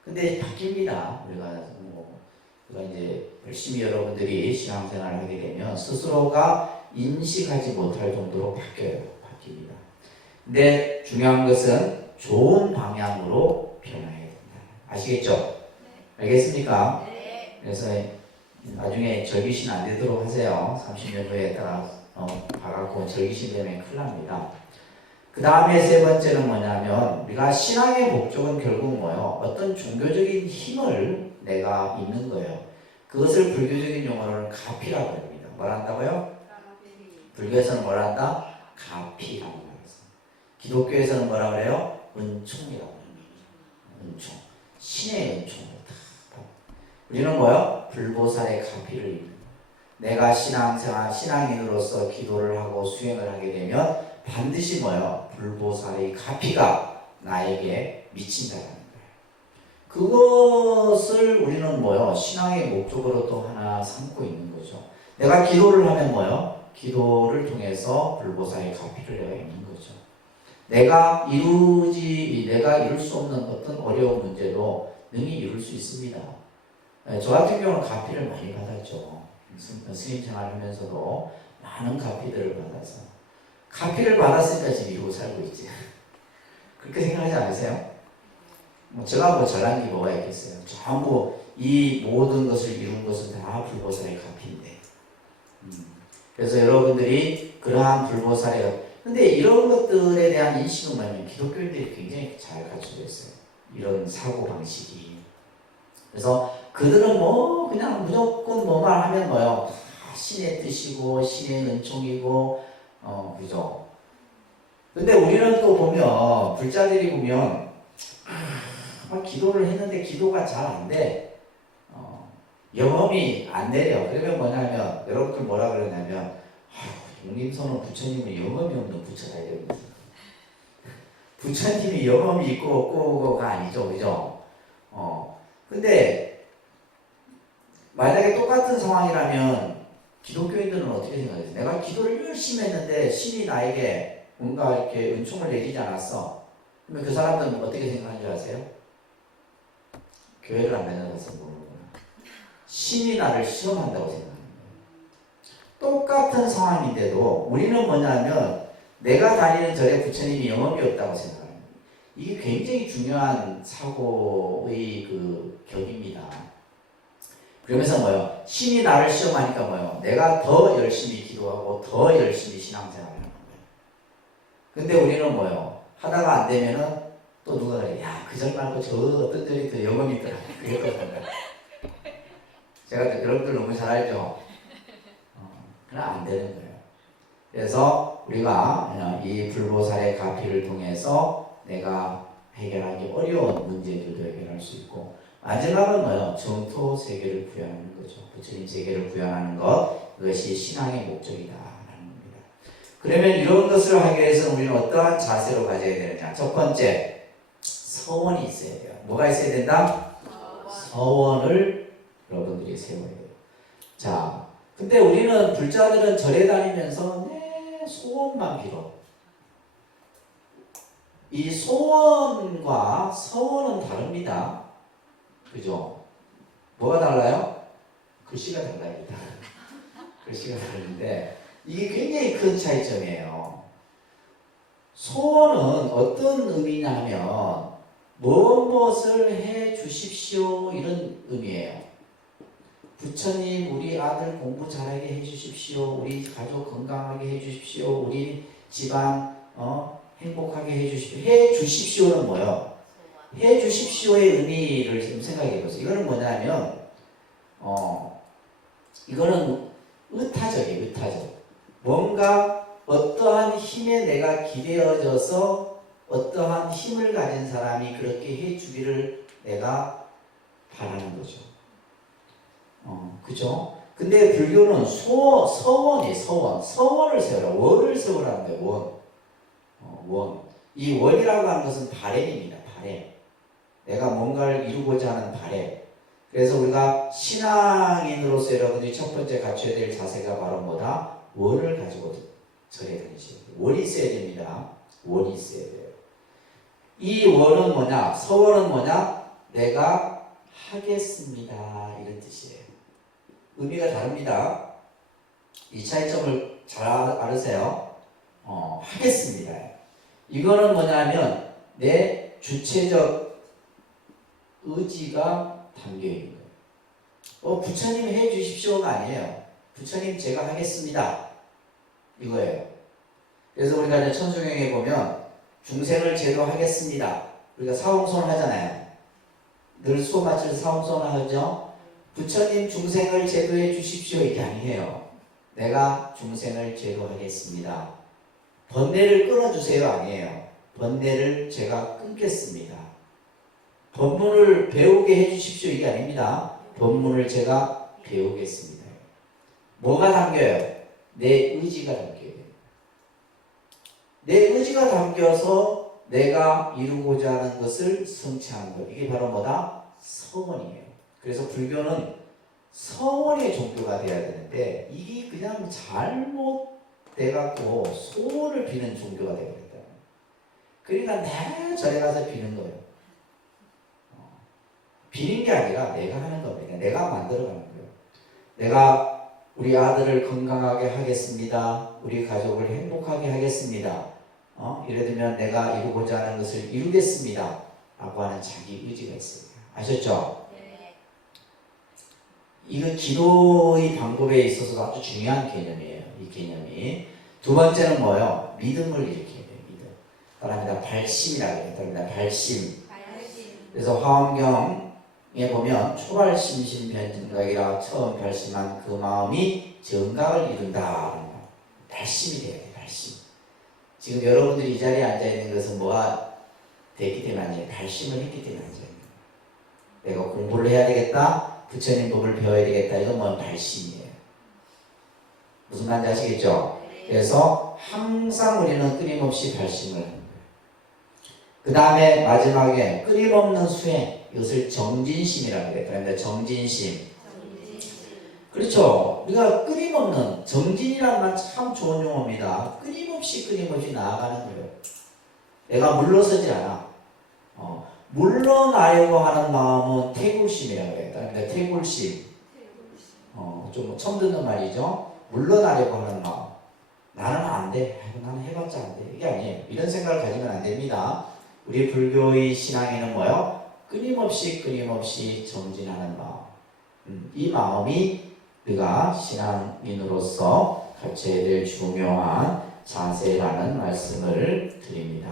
근데 바뀝니다. 우리가 이제 열심히 여러분들이 신앙생활을 하게 되면 스스로가 인식하지 못할 정도로 바뀝니다. 근데 중요한 것은 좋은 방향으로 변화해야 된다. 아시겠죠? 네. 알겠습니까? 네. 그래서 나중에 절기신 안 되도록 하세요. 30년 후에 따라 봐갖고 절기신 되면 큰일 납니다. 그 다음에 세 번째는 뭐냐면 우리가 신앙의 목적은 결국 뭐예요? 어떤 종교적인 힘을 내가 입는 거예요. 그것을 불교적인 용어로는 가피라고 합니다. 뭐라 한다고요? 불교에서는 뭐라 한다? 가피라고 합니다. 기독교에서는 뭐라 그래요? 은총이라고 합니다. 은총, 신의 은총을 다 받. 우리는 뭐요? 불보살의 가피를 입는. 내가 신앙생활, 신앙인으로서 기도를 하고 수행을 하게 되면 반드시 뭐요? 불보살의 가피가 나에게 미친다는 거예요. 그것을 우리는 뭐요? 신앙의 목적으로 또 하나 삼고 있는 거죠. 내가 기도를 하면 뭐요? 기도를 통해서 불보살의 가피를 내가 입는 거죠. 내가 이룰 수 없는 어떤 어려운 문제도 능히 이룰 수 있습니다. 저 같은 경우는 가피를 많이 받았죠. 스님 생활하면서도 많은 가피들을 받아서 가피를 받았으니까 지금 이러고 살고 있지. 그렇게 생각하지 않으세요? 제가 뭐 잘난 게 뭐가 있겠어요? 전부 이 모든 것을 이룬 것은 다 불보살의 가피인데. 그래서 여러분들이 그러한 불보살의 근데 이런 것들에 대한 인식은 뭐냐면 기독교인들이 굉장히 잘 갖춰져 있어요. 이런 사고 방식이. 그래서 그들은 뭐 그냥 무조건 뭐만 하면 뭐요? 다 신의 뜻이고 신의 은총이고 그죠? 근데 우리는 또 보면 불자들이 보면 기도를 했는데 기도가 잘 안 돼. 영험이 안 내려. 그러면 뭐냐면 여러분들 뭐라 그러냐면 용림선은 부처님은 영험이 없는 부처다 이러면서 부처님이 영험이 있고 없고가 아니죠, 그죠? 근데 만약에 똑같은 상황이라면 기독교인들은 어떻게 생각해요? 내가 기도를 열심히 했는데 신이 나에게 뭔가 이렇게 은총을 내리지 않았어. 그러면 그 사람들은 어떻게 생각하는 줄 아세요? 교회를 안 다녀서 모르는구나. 신이 나를 시험한다고 생각합니다. 똑같은 상황인데도 우리는 뭐냐면 내가 다니는 절에 부처님이 영험이 없다고 생각합니다. 이게 굉장히 중요한 사고의 그 격입니다. 그러면서 뭐요? 신이 나를 시험하니까 뭐요? 내가 더 열심히 기도하고 더 열심히 신앙생활을 하는 거예요. 근데 우리는 뭐요? 하다가 안 되면은 또 누가 그래? 야, 그 절 말고 저 어떤 절이 더 영험이 있더라. 그랬거든요. 제가 여러분들 너무 잘 알죠? 그냥 안 되는 거예요. 그래서 우리가 이 불보살의 가피를 통해서 내가 해결하기 어려운 문제들도 해결할 수 있고 마지막은 뭐예요? 정토 세계를 구현하는 거죠. 부처님 세계를 구현하는 것 그것이 신앙의 목적이다라는 겁니다. 그러면 이런 것을 하기 위해서는 우리는 어떠한 자세로 가져야 되느냐? 첫 번째 서원이 있어야 돼요. 뭐가 있어야 된다? 서원을 여러분들이 세워야 돼요. 자, 근데 우리는 불자들은 절에 다니면서 내 소원만 빌어. 이 소원과 서원은 다릅니다. 그죠? 뭐가 달라요? 글씨가 달라요. 글씨가 다른데 이게 굉장히 큰 차이점이에요. 소원은 어떤 의미냐면 무엇을 해 주십시오 이런 의미예요. 부처님 우리 아들 공부 잘하게 해주십시오. 우리 가족 건강하게 해주십시오. 우리 집안 행복하게 해주십시오. 해주십시오는 뭐예요? 해주십시오의 의미를 좀 생각해 보세요. 이거는 뭐냐면 이거는 의타적이에요. 의타적. 뭔가 어떠한 힘에 내가 기대어져서 어떠한 힘을 가진 사람이 그렇게 해주기를 내가 바라는 거죠. 그죠? 근데 불교는 서원이에요. 서원을 세우라. 원을 세우라는데 원. 이 원이라고 하는 것은 바램입니다. 바램. 내가 뭔가를 이루고자 하는 바램. 그래서 우리가 신앙인으로서 여러분들이 첫 번째 갖춰야 될 자세가 바로 뭐다? 원을 가지고 절에 다니셔야 돼요. 원이 있어야 됩니다. 원이 있어야 돼요. 이 원은 뭐냐? 서원은 뭐냐? 내가 하겠습니다. 이런 뜻이에요. 의미가 다릅니다. 이 차이점을 잘 알으세요. 하겠습니다. 이거는 뭐냐면 내 주체적 의지가 담겨 있는 거예요. 부처님이 해 주십시오가 아니에요. 부처님 제가 하겠습니다. 이거예요. 그래서 우리가 이제 천수경에 보면 중생을 제도하겠습니다. 우리가 사홍선을 하잖아요. 늘 수업 마치면서 사홍선을 하죠. 부처님 중생을 제도해 주십시오 이게 아니에요. 내가 중생을 제도하겠습니다. 번뇌를 끊어주세요 아니에요. 번뇌를 제가 끊겠습니다. 법문을 배우게 해주십시오 이게 아닙니다. 법문을 제가 배우겠습니다. 뭐가 담겨요? 내 의지가 담겨요. 내 의지가 담겨서 내가 이루고자 하는 것을 성취하는 것. 이게 바로 뭐다? 서원이에요. 그래서 불교는 서원의 종교가 돼야 되는데 이게 그냥 잘못돼갖고 소원을 비는 종교가 되거든요. 그러니까 내가 절에 가서 비는 거예요. 비는 게 아니라 내가 하는 겁니다. 내가 만들어가는 거예요. 내가 우리 아들을 건강하게 하겠습니다. 우리 가족을 행복하게 하겠습니다. 예를 들면 내가 이루고자 하는 것을 이루겠습니다. 라고 하는 자기 의지가 있어요. 아셨죠? 네. 이건 기도의 방법에 있어서 아주 중요한 개념이에요. 이 개념이. 두 번째는 뭐예요? 믿음을 일으켜야 돼요. 믿음. 따라합니다. 발심이라고 해요. 따라합니다. 발심. 그래서 화엄경에 보면 초발심심변증각이라 처음 발심한 그 마음이 정각을 이룬다. 발심이 돼야 돼요. 발심. 지금 여러분들이 이 자리에 앉아있는 것은 뭐가 됐기 때문에 아니에요. 발심을 했기 때문에 앉아있는 거예요. 내가 공부를 해야 되겠다. 부처님 법을 배워야 되겠다. 이건 뭐 발심이에요. 무슨 말인지 아시겠죠? 그래서 항상 우리는 끊임없이 발심을 합니다. 그 다음에 마지막에 끊임없는 수행. 이것을 정진심이라고 해요. 그런데 정진심. 그렇죠. 우리가 끊임없는 정진이라는 말 참 좋은 용어입니다. 끊임없이 나아가는 거예요. 내가 물러서지 않아. 물러나려고 하는 마음은 태굴심이라고 해요. 그러니까 태굴심. 좀 처음 듣는 말이죠. 물러나려고 하는 마음. 나는 안 돼. 나는 해봤자 안 돼. 이게 아니에요. 이런 생각을 가지면 안 됩니다. 우리 불교의 신앙에는 뭐요? 끊임없이 정진하는 마음. 이 마음이 우리가 신앙인으로서 갖춰야 될 중요한 자세라는 말씀을 드립니다.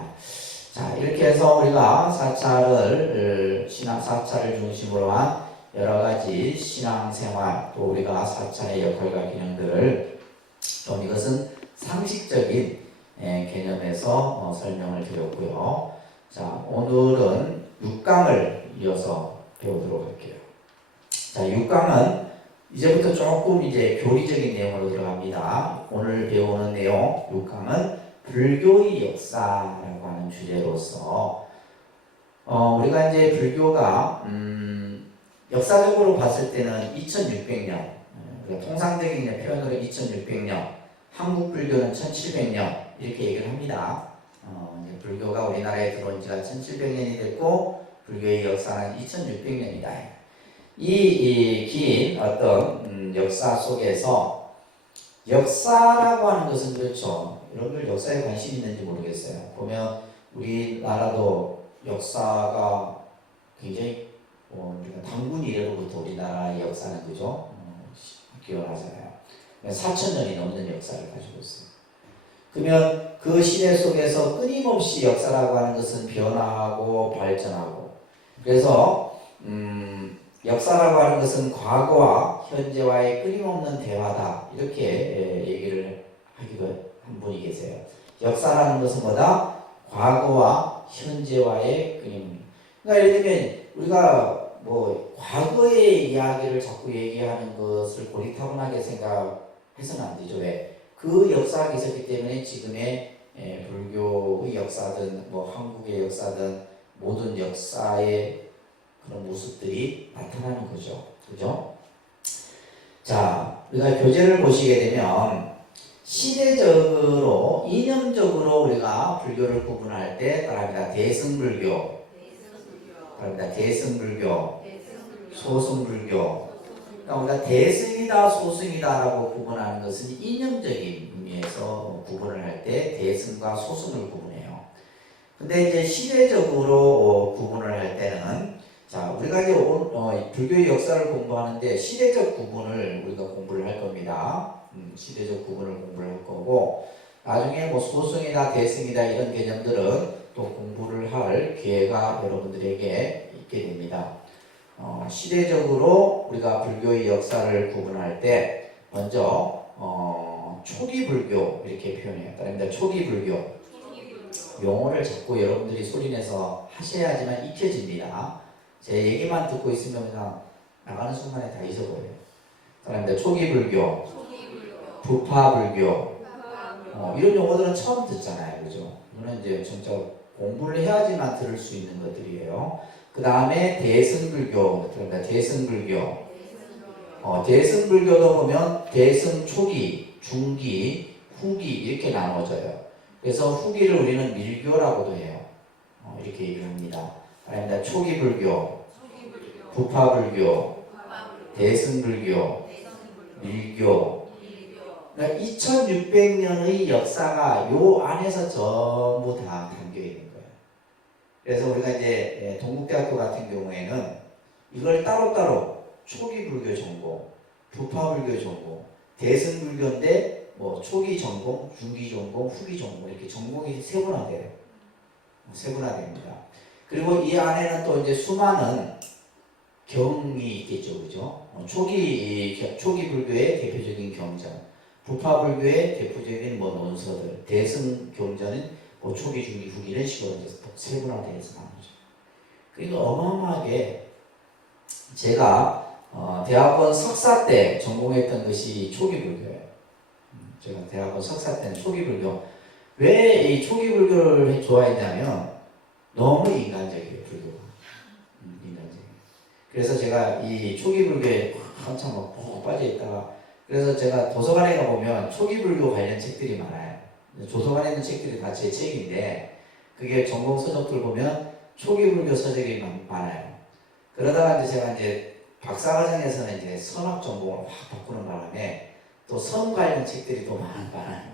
자, 이렇게 해서 우리가 사찰을 중심으로 한 여러 가지 신앙생활, 또 우리가 사찰의 역할과 기능들을 좀 이것은 상식적인 개념에서 설명을 드렸고요. 자, 오늘은 6강을 이어서 배우도록 할게요. 자, 6강은 이제부터 조금 이제 교리적인 내용으로 들어갑니다. 오늘 배우는 내용 6강은 불교의 역사라고 하는 주제로서 우리가 이제 불교가 역사적으로 봤을 때는 2600년, 통상적인 표현으로 2600년, 한국 불교는 1700년 이렇게 얘기를 합니다. 이제 불교가 우리나라에 들어온 지가 1700년이 됐고 불교의 역사는 2600년이다. 이 긴 어떤 역사 속에서 역사라고 하는 것은 그렇죠. 여러분들 역사에 관심 있는지 모르겠어요. 보면 우리나라도 역사가 굉장히 당군 이래로부터 우리나라의 역사는 그죠? 기원하잖아요. 4000년이 넘는 역사를 가지고 있어요. 그러면 그 시대 속에서 끊임없이 역사라고 하는 것은 변화하고 발전하고 그래서 역사라고 하는 것은 과거와 현재와의 끊임없는 대화다 이렇게 얘기를 하기도 한 분이 계세요. 역사라는 것은 뭐다? 과거와 현재와의 끊임. 그러니까 예를 들면 우리가 뭐 과거의 이야기를 자꾸 얘기하는 것을 고리타분하게 생각해서는 안 되죠. 왜? 그 역사가 있었기 때문에 지금의 불교의 역사든 뭐 한국의 역사든 모든 역사의 그런 모습들이 나타나는 거죠. 그죠? 자, 우리가 교재를 보시게 되면 시대적으로 이념적으로 우리가 불교를 구분할 때 따라합니다. 대승불교, 따라합니다. 대승불교, 소승불교. 그러니까 우리가 대승이다, 소승이다라고 구분하는 것은 이념적인 의미에서 구분을 할 때 대승과 소승을 구분해요. 근데 이제 시대적으로 구분을 할 때는 자, 우리가 이제 불교의 역사를 공부하는데 시대적 구분을 우리가 공부를 할 겁니다. 시대적 구분을 공부를 할 거고 나중에 뭐 소승이다, 대승이다 이런 개념들은 또 공부를 할 기회가 여러분들에게 있게 됩니다. 시대적으로 우리가 불교의 역사를 구분할 때 먼저 초기 불교 이렇게 표현해요. 그러니까 초기 불교 용어를 자꾸 여러분들이 소리내서 하셔야지만 익혀집니다. 제 얘기만 듣고 있으면 그냥 나가는 순간에 다 잊어버려요. 그런데 초기 불교, 부파 불교, 이런 용어들은 처음 듣잖아요, 그죠? 이거는 이제 진짜 공부를 해야지만 들을 수 있는 것들이에요. 그 다음에 대승불교, 그러니까 대승불교. 대승불교도 보면 대승 초기, 중기, 후기 이렇게 나눠져요. 그래서 후기를 우리는 밀교라고도 해요. 이렇게 얘기를 합니다. 그러니까 초기 불교, 부파 불교, 대승불교, 밀교. 그러니까 2600년의 역사가 요 안에서 전부 다 담겨 있는 거예요. 그래서 우리가 이제 동국대학교 같은 경우에는 이걸 따로따로 초기 불교 전공, 부파 불교 전공, 대승불교인데 뭐 초기 전공, 중기 전공, 후기 전공 이렇게 전공이 세분화돼요. 세분화됩니다. 그리고 이 안에는 또 이제 수많은 경이 있겠죠, 그죠? 초기 불교의 대표적인 경전, 부파 불교의 대표적인 뭐 논서들, 대승 경전은 뭐 초기, 중기, 후기 이런 식으로 이제 세분화돼서 나오죠. 그러니까 어마어마하게 제가 대학원 석사 때 전공했던 것이 초기 불교예요. 제가 대학원 석사 때는 초기 불교. 왜 이 초기 불교를 좋아했냐면 너무 인간적이에요, 불교가. 인간적이에요. 그래서 제가 이 초기 불교에 한참 막 푹 빠져 있다가 그래서 제가 도서관에 가보면 초기 불교 관련 책들이 많아요. 도서관에 있는 책들이 다 제 책인데 그게 전공 서적들 보면 초기 불교 서적이 많아요. 그러다가 이제 제가 이제 박사과정에서는 이제 선학 전공을 확 바꾸는 바람에 또 선 관련 책들이 또 많아요.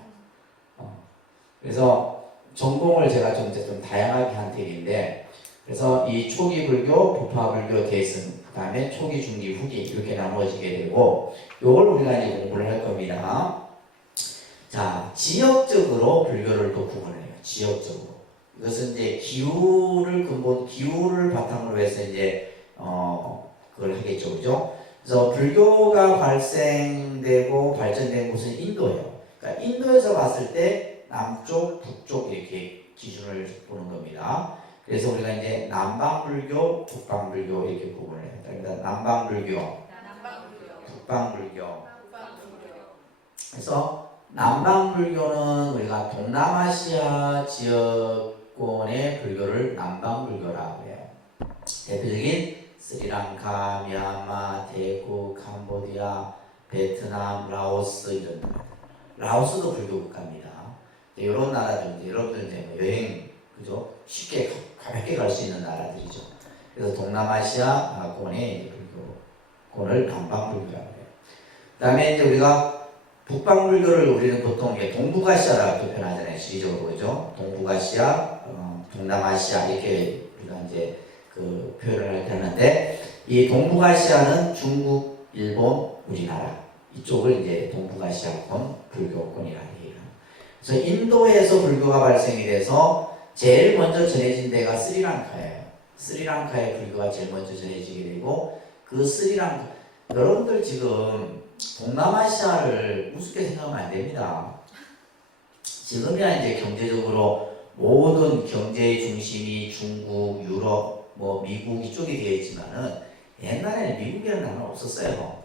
그래서 전공을 제가 좀 다양하게 한 편인데 그래서 이 초기 불교, 부파 불교, 대승, 그 다음에 초기, 중기, 후기 이렇게 나누어지게 되고 요걸 우리가 이제 공부를 할 겁니다. 자, 지역적으로 불교를 또 구분해요. 지역적으로. 이것은 이제 기후를 바탕으로 해서 이제 그걸 하겠죠, 그죠? 그래서 불교가 발생되고 발전된 곳은 인도예요. 그러니까 인도에서 봤을 때 남쪽, 북쪽 이렇게 기준을 보는 겁니다. 그래서 우리가 이제 남방불교, 북방불교 이렇게 구분을 해요. 그러니까 남방불교, 북방불교. 그래서 남방불교는 우리가 동남아시아 지역권의 불교를 남방불교라고 해요. 대표적인 스리랑카, 미얀마, 태국, 캄보디아, 베트남, 라오스 이런 나라. 라오스도 불교 국가입니다. 이런 나라들 여러분들 이제 여행 그죠? 쉽게 가볍게 갈 수 있는 나라들이죠. 그래서 동남아시아권의 불교권을 남방불교라고 해요. 그다음에 이제 우리가 북방불교를 우리는 보통 동북아시아라고 표현하잖아요. 시리적으로 그죠? 동북아시아, 동남아시아 이렇게 우리가 이제 그 표현을 하는데 이 동북아시아는 중국, 일본, 우리나라 이쪽을 이제 동북아시아권 불교권이라 해요. 그래서 인도에서 불교가 발생이 돼서 제일 먼저 전해진 데가 스리랑카예요. 스리랑카의 불교가 제일 먼저 전해지게 되고 그 스리랑카 여러분들 지금 동남아시아를 우습게 생각하면 안 됩니다. 지금이야 이제 경제적으로 모든 경제의 중심이 중국, 유럽, 뭐 미국 이쪽이 되어 있지만은 옛날에는 미국이라는 나라는 없었어요.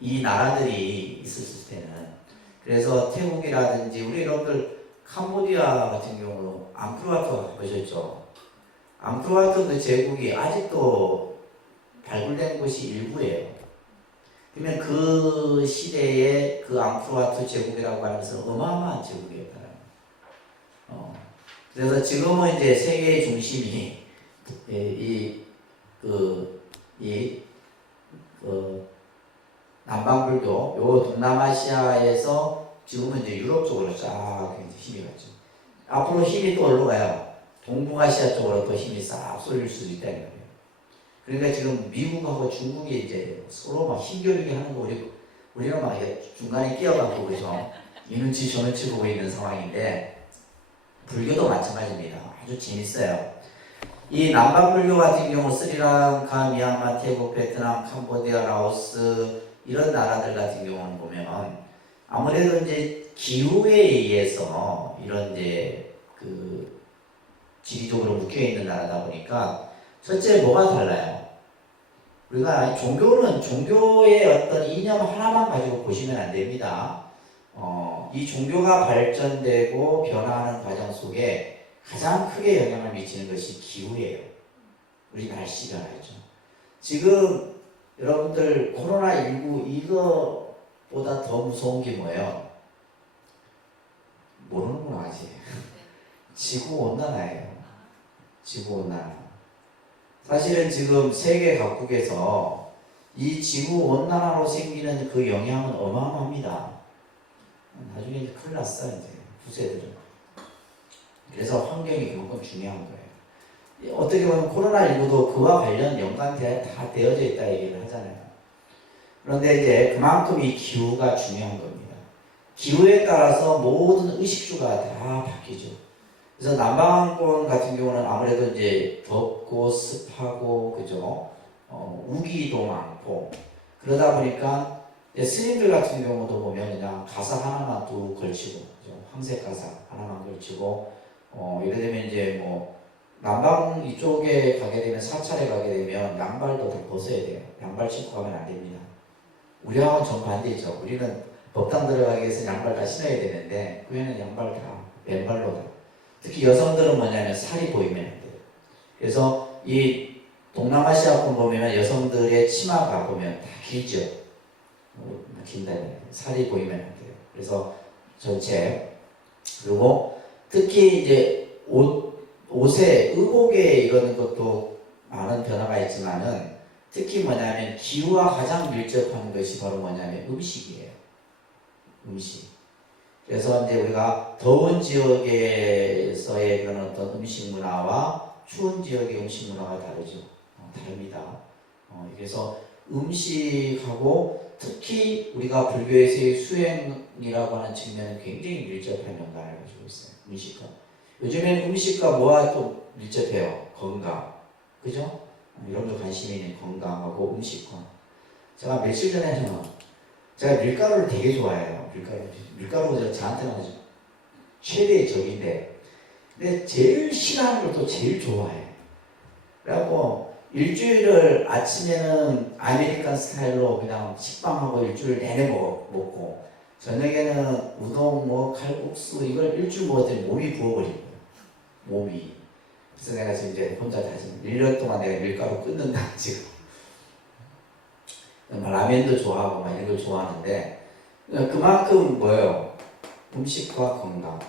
이 나라들이 있었을 때는. 그래서 태국이라든지 우리 여러분들 캄보디아 같은 경우는 앙코르와트 보셨죠? 앙코르와트 그 제국이 아직도 발굴된 곳이 일부예요. 그러면 그 시대에 그 앙코르와트 제국이라고 하는 것은 어마어마한 제국이었다. 그래서 지금은 이제 세계의 중심이 남방불교, 요 동남아시아에서 지금은 이제 유럽 쪽으로 쫙 힘이 갔죠. 앞으로 힘이 또 어디로 가요? 동북아시아 쪽으로 또 힘이 싹 쏠릴 수도 있다는 거예요. 그러니까 지금 미국하고 중국이 이제 서로 막 힘겨루게 하는 거 우리는 막 중간에 끼어가고 그래서 이 눈치 저 눈치 보고 있는 상황인데 불교도 마찬가지입니다. 아주 재밌어요. 이 남방불교 같은 경우 스리랑카, 미얀마, 태국, 베트남, 캄보디아, 라오스 이런 나라들 같은 경우는 보면 아무래도 이제 기후에 의해서 이런 이제 그 지리적으로 묶여 있는 나라다 보니까 첫째 뭐가 달라요? 우리가 종교는 종교의 어떤 이념 하나만 가지고 보시면 안 됩니다. 이 종교가 발전되고 변화하는 과정 속에 가장 크게 영향을 미치는 것이 기후예요. 우리 날씨 변화죠. 지금 여러분들 코로나19 이거보다 더 무서운 게 뭐예요? 모르는구나 아직. 지구온난화예요. 지구온난화. 사실은 지금 세계 각국에서 이 지구온난화로 생기는 그 영향은 어마어마합니다. 나중에 이제 큰일 났어 이제 후세들은. 그래서 환경이 그만큼 중요한 거예요. 어떻게 보면 코로나19도 그와 관련 연관되어 다 되어져 있다 얘기를 하잖아요. 그런데 이제 그만큼 이 기후가 중요한 겁니다. 기후에 따라서 모든 의식주가 다 바뀌죠. 그래서 남방권 같은 경우는 아무래도 이제 덥고 습하고 그죠? 우기도 많고 그러다 보니까 스님들 같은 경우도 보면 그냥 가사 하나만 또 걸치고 그죠? 황색 가사 하나만 걸치고 예를 들면 이제 뭐 남방 이쪽에 가게 되면 사찰에 가게 되면 양발도 다 벗어야 돼요. 양발 신고 가면 안 됩니다. 우리하고는 정반대죠. 우리는 법당 들어가기 위해서 양발 다 신어야 되는데 그외에는 양발 다 맨발로 다. 특히 여성들은 뭐냐면 살이 보이면 안 돼요. 그래서 이 동남아시아권 보면 여성들의 치마가 보면 다 길죠. 긴다. 살이 보이면 안 돼요. 그래서 전체. 그리고 특히 이제 옷에 의복에 이런 것도 많은 변화가 있지만은 특히 뭐냐면 기후와 가장 밀접한 것이 바로 뭐냐면 음식이에요. 음식. 그래서 이제 우리가 더운 지역에서의 그런 어떤 음식 문화와 추운 지역의 음식 문화가 다르죠. 다릅니다. 그래서 음식하고 특히 우리가 불교에서의 수행이라고 하는 측면은 굉장히 밀접한 연관을 가지고 있어요. 음식과. 요즘에는 음식과 뭐와 또 밀접해요? 건강. 그죠? 여러분들 관심이 있는 건강하고 음식과. 제가 며칠 전에는 제가 밀가루를 되게 좋아해요. 밀가루가 저한테는 아주 최대의 적인데, 근데 제일 싫어하는 걸 또 제일 좋아해. 그래갖고 일주일을 아침에는 아메리칸 스타일로 그냥 식빵하고 일주일 내내 먹고, 저녁에는 우동, 뭐 칼국수 이걸 일주일 먹었더니 몸이 부어버린 거예요. 몸이. 그래서 내가 지금 이제 혼자 다시 1년 동안 내가 밀가루 끊는다 지금. 라면도 좋아하고 막 이런 걸 좋아하는데 그만큼 뭐예요? 음식과 건강,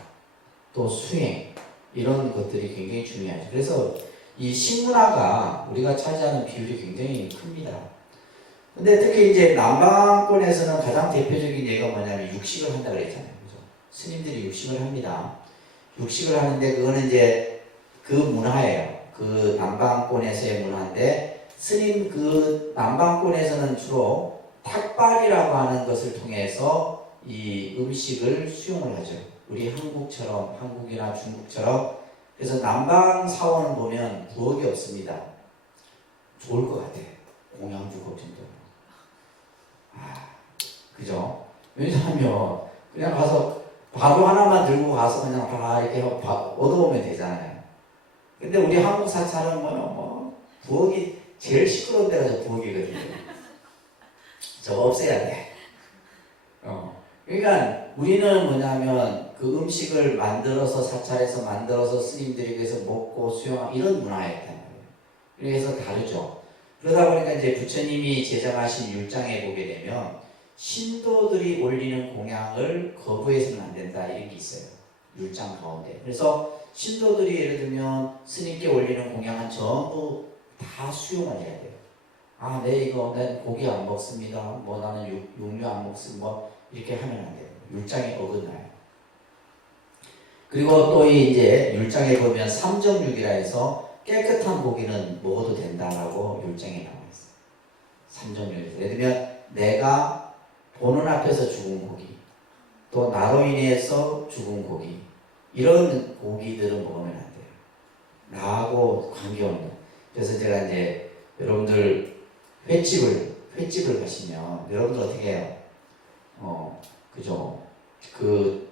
또 수행 이런 것들이 굉장히 중요하죠. 그래서 이 식문화가 우리가 차지하는 비율이 굉장히 큽니다. 근데 특히 이제 남방권에서는 가장 대표적인 예가 뭐냐면 육식을 한다 그랬잖아요. 그죠? 스님들이 육식을 합니다. 육식을 하는데 그거는 이제 그 문화예요. 그 남방권에서의 문화인데 스님 그 남방권에서는 주로 탁발이라고 하는 것을 통해서 이 음식을 수용을 하죠. 우리 한국처럼, 한국이나 중국처럼. 그래서 남방 사원을 보면 부엌이 없습니다. 좋을 것 같아. 공양주걱 정도. 그죠? 왜냐하면 그냥 가서 바로 하나만 들고 가서 그냥 다 이렇게 얻어오면 되잖아요. 근데 우리 한국 사찰은 뭐 부엌이 제일 시끄러운 데가 저 부엌이거든요. 저거 없애야 돼. 그러니까 우리는 뭐냐면 그 음식을 만들어서 사찰에서 만들어서 스님들이 위해서 먹고 수용하고 이런 문화였단 말이에요. 그래서 다르죠. 그러다 보니까 이제 부처님이 제정하신 율장에 보게 되면 신도들이 올리는 공양을 거부해서는 안 된다 이런 게 있어요. 율장 가운데. 그래서 신도들이 예를 들면 스님께 올리는 공양은 전부 다 수용을 해야 돼요. 난 고기 안 먹습니다. 뭐 나는 육류 안 먹습니다. 뭐 이렇게 하면 안 돼요. 율장에 어긋나요. 그리고 또 이제 율장에 보면 삼정육이라 해서 깨끗한 고기는 먹어도 된다라고 율장에 나와 있어요. 삼정육에서. 예를 들면 내가 보는 앞에서 죽은 고기, 또 나로 인해서 죽은 고기, 이런 고기들은 먹으면 안 돼요. 나하고 관계없는. 그래서 제가 이제 여러분들 횟집을 가시면 여러분들 어떻게 해요? 그죠? 그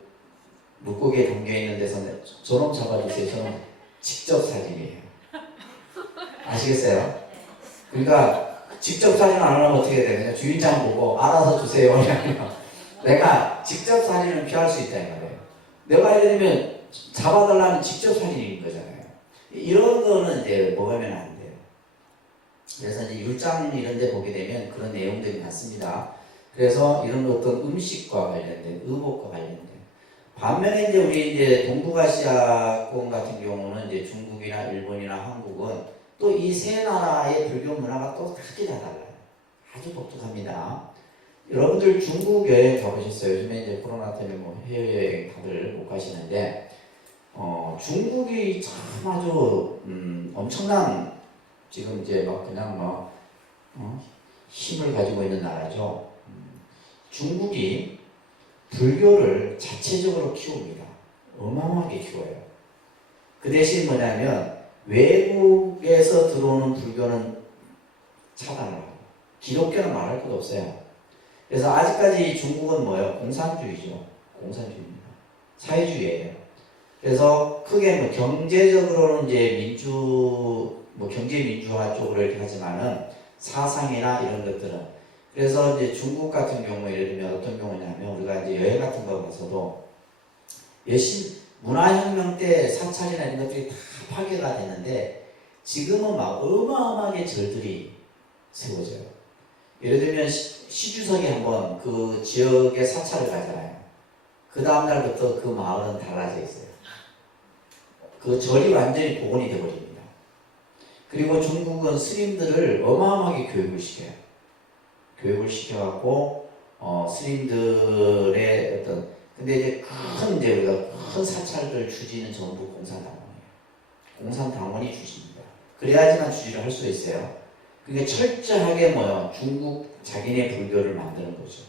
물고기에 담겨 있는 데서 저놈 잡아주세요. 저는 직접 사진이에요. 아시겠어요? 그러니까 직접 사진 안 하면 어떻게 돼? 그냥 주인장 보고 알아서 주세요. 내가 직접 사진을 피할 수 있다는 거예요. 내가 예를 들면 잡아달라는 직접 사진인 거잖아요. 이런 거는 이제 먹으면 안 돼요. 그래서 이제 율장 이런 데 보게 되면 그런 내용들이 많습니다. 그래서 이런 어떤 음식과 관련된, 의복과 관련된. 반면에 이제 우리 이제 동북아시아권 같은 경우는 이제 중국이나 일본이나 한국은 또 이 세 나라의 불교 문화가 또 크게 다 달라요. 아주 독특합니다. 여러분들 중국 여행 가보셨어요? 요즘에 이제 코로나 때문에 뭐 해외여행 다들 못 가시는데, 중국이 참 아주, 엄청난, 지금 이제 막 그냥 뭐, 힘을 가지고 있는 나라죠. 중국이 불교를 자체적으로 키웁니다. 어마어마하게 키워요. 그 대신 뭐냐면, 외국에서 들어오는 불교는 차단을 하고, 기독교는 말할 것도 없어요. 그래서 아직까지 중국은 뭐예요? 공산주의죠. 공산주의입니다. 사회주의예요. 그래서 크게 뭐 경제적으로는 이제 경제 민주화 쪽으로 이렇게 하지만은 사상이나 이런 것들은 그래서 이제 중국 같은 경우에 예를 들면 어떤 경우냐면 우리가 이제 여행 같은 거 가서도 문화혁명 때 사찰이나 이런 것들이 다 파괴가 되는데 지금은 막 어마어마하게 절들이 세워져요. 예를 들면 시주석이 한번 그 지역에 사찰을 가잖아요. 그 다음날부터 그 마을은 달라져 있어요. 그 절이 완전히 복원이 되어버립니다. 그리고 중국은 스님들을 어마어마하게 교육을 시켜요. 교육을 시켜갖고 스님들의 근데 이제 우리가 큰 사찰들 주지는 전부 공산당원이에요. 공산당원이 주지입니다. 그래야지만 주지를 할 수 있어요. 그게 철저하게 중국 자기네 불교를 만드는 거죠.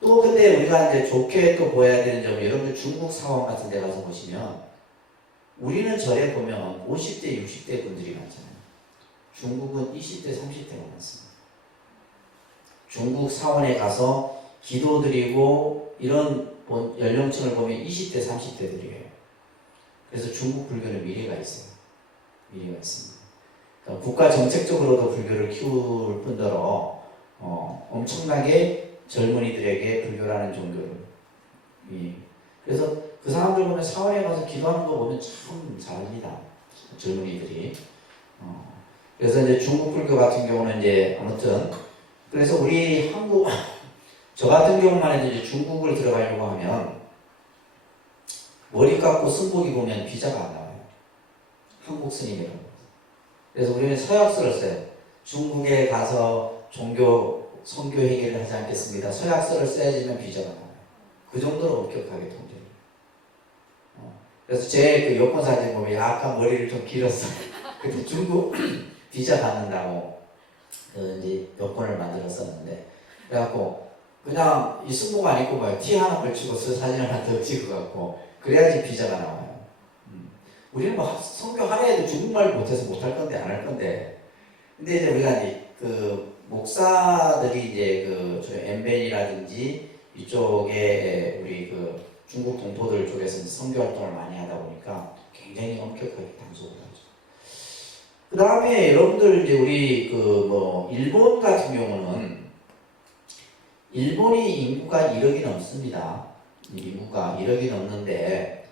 또 근데 우리가 이제 좋게 또 보여야 되는 점은 여러분들 중국 사원 같은 데 가서 보시면 우리는 절에 보면 50대, 60대 분들이 많잖아요. 중국은 20대, 30대가 많습니다. 중국 사원에 가서 기도드리고 이런 연령층을 보면 20대, 30대들이에요. 그래서 중국 불교는 미래가 있어요. 미래가 있습니다. 그러니까 국가 정책적으로도 불교를 키울 뿐더러 엄청나게 젊은이들에게 불교라는 종교를 그래서 그 사람들 보면 사원에 가서 기도하는 거 보면 참 잘합니다. 젊은이들이. 그래서 이제 중국 불교 같은 경우는 이제 아무튼 그래서 우리 한국 저 같은 경우만 해도 이제 중국을 들어가려고 하면 머리 감고 승복 입으면 비자가 안 나와요. 한국 스님이라고. 그래서 우리는 서약서를 써요. 중국에 가서 선교 행위를 하지 않겠습니다. 서약서를 써야지만 비자가 나와요. 그 정도로 엄격하게 통제해요. 그래서 제 그 여권 사진 보면 약간 머리를 좀 길었어요. 근데 중국 비자 받는다고 이제 여권을 만들었었는데 그래갖고 그냥 이 승복 안 입고 티 하나 걸치고 사진 하나 더 찍어갖고 그래야지 비자가 나와요. 우리는 뭐 선교 하려 해도 중국말 못해서 못할 건데 안 할 건데 근데 이제 우리가 이제 그 목사들이 이제 저 엠벤이라든지 이쪽에 우리 그 중국 동포들 쪽에서 선교 활동을 많이 하다 보니까 굉장히 엄격하게 단속을 하죠. 그 다음에 여러분들 이제 우리 일본 같은 경우는 일본이 인구가 1억이 넘습니다. 인구가 1억이 넘는데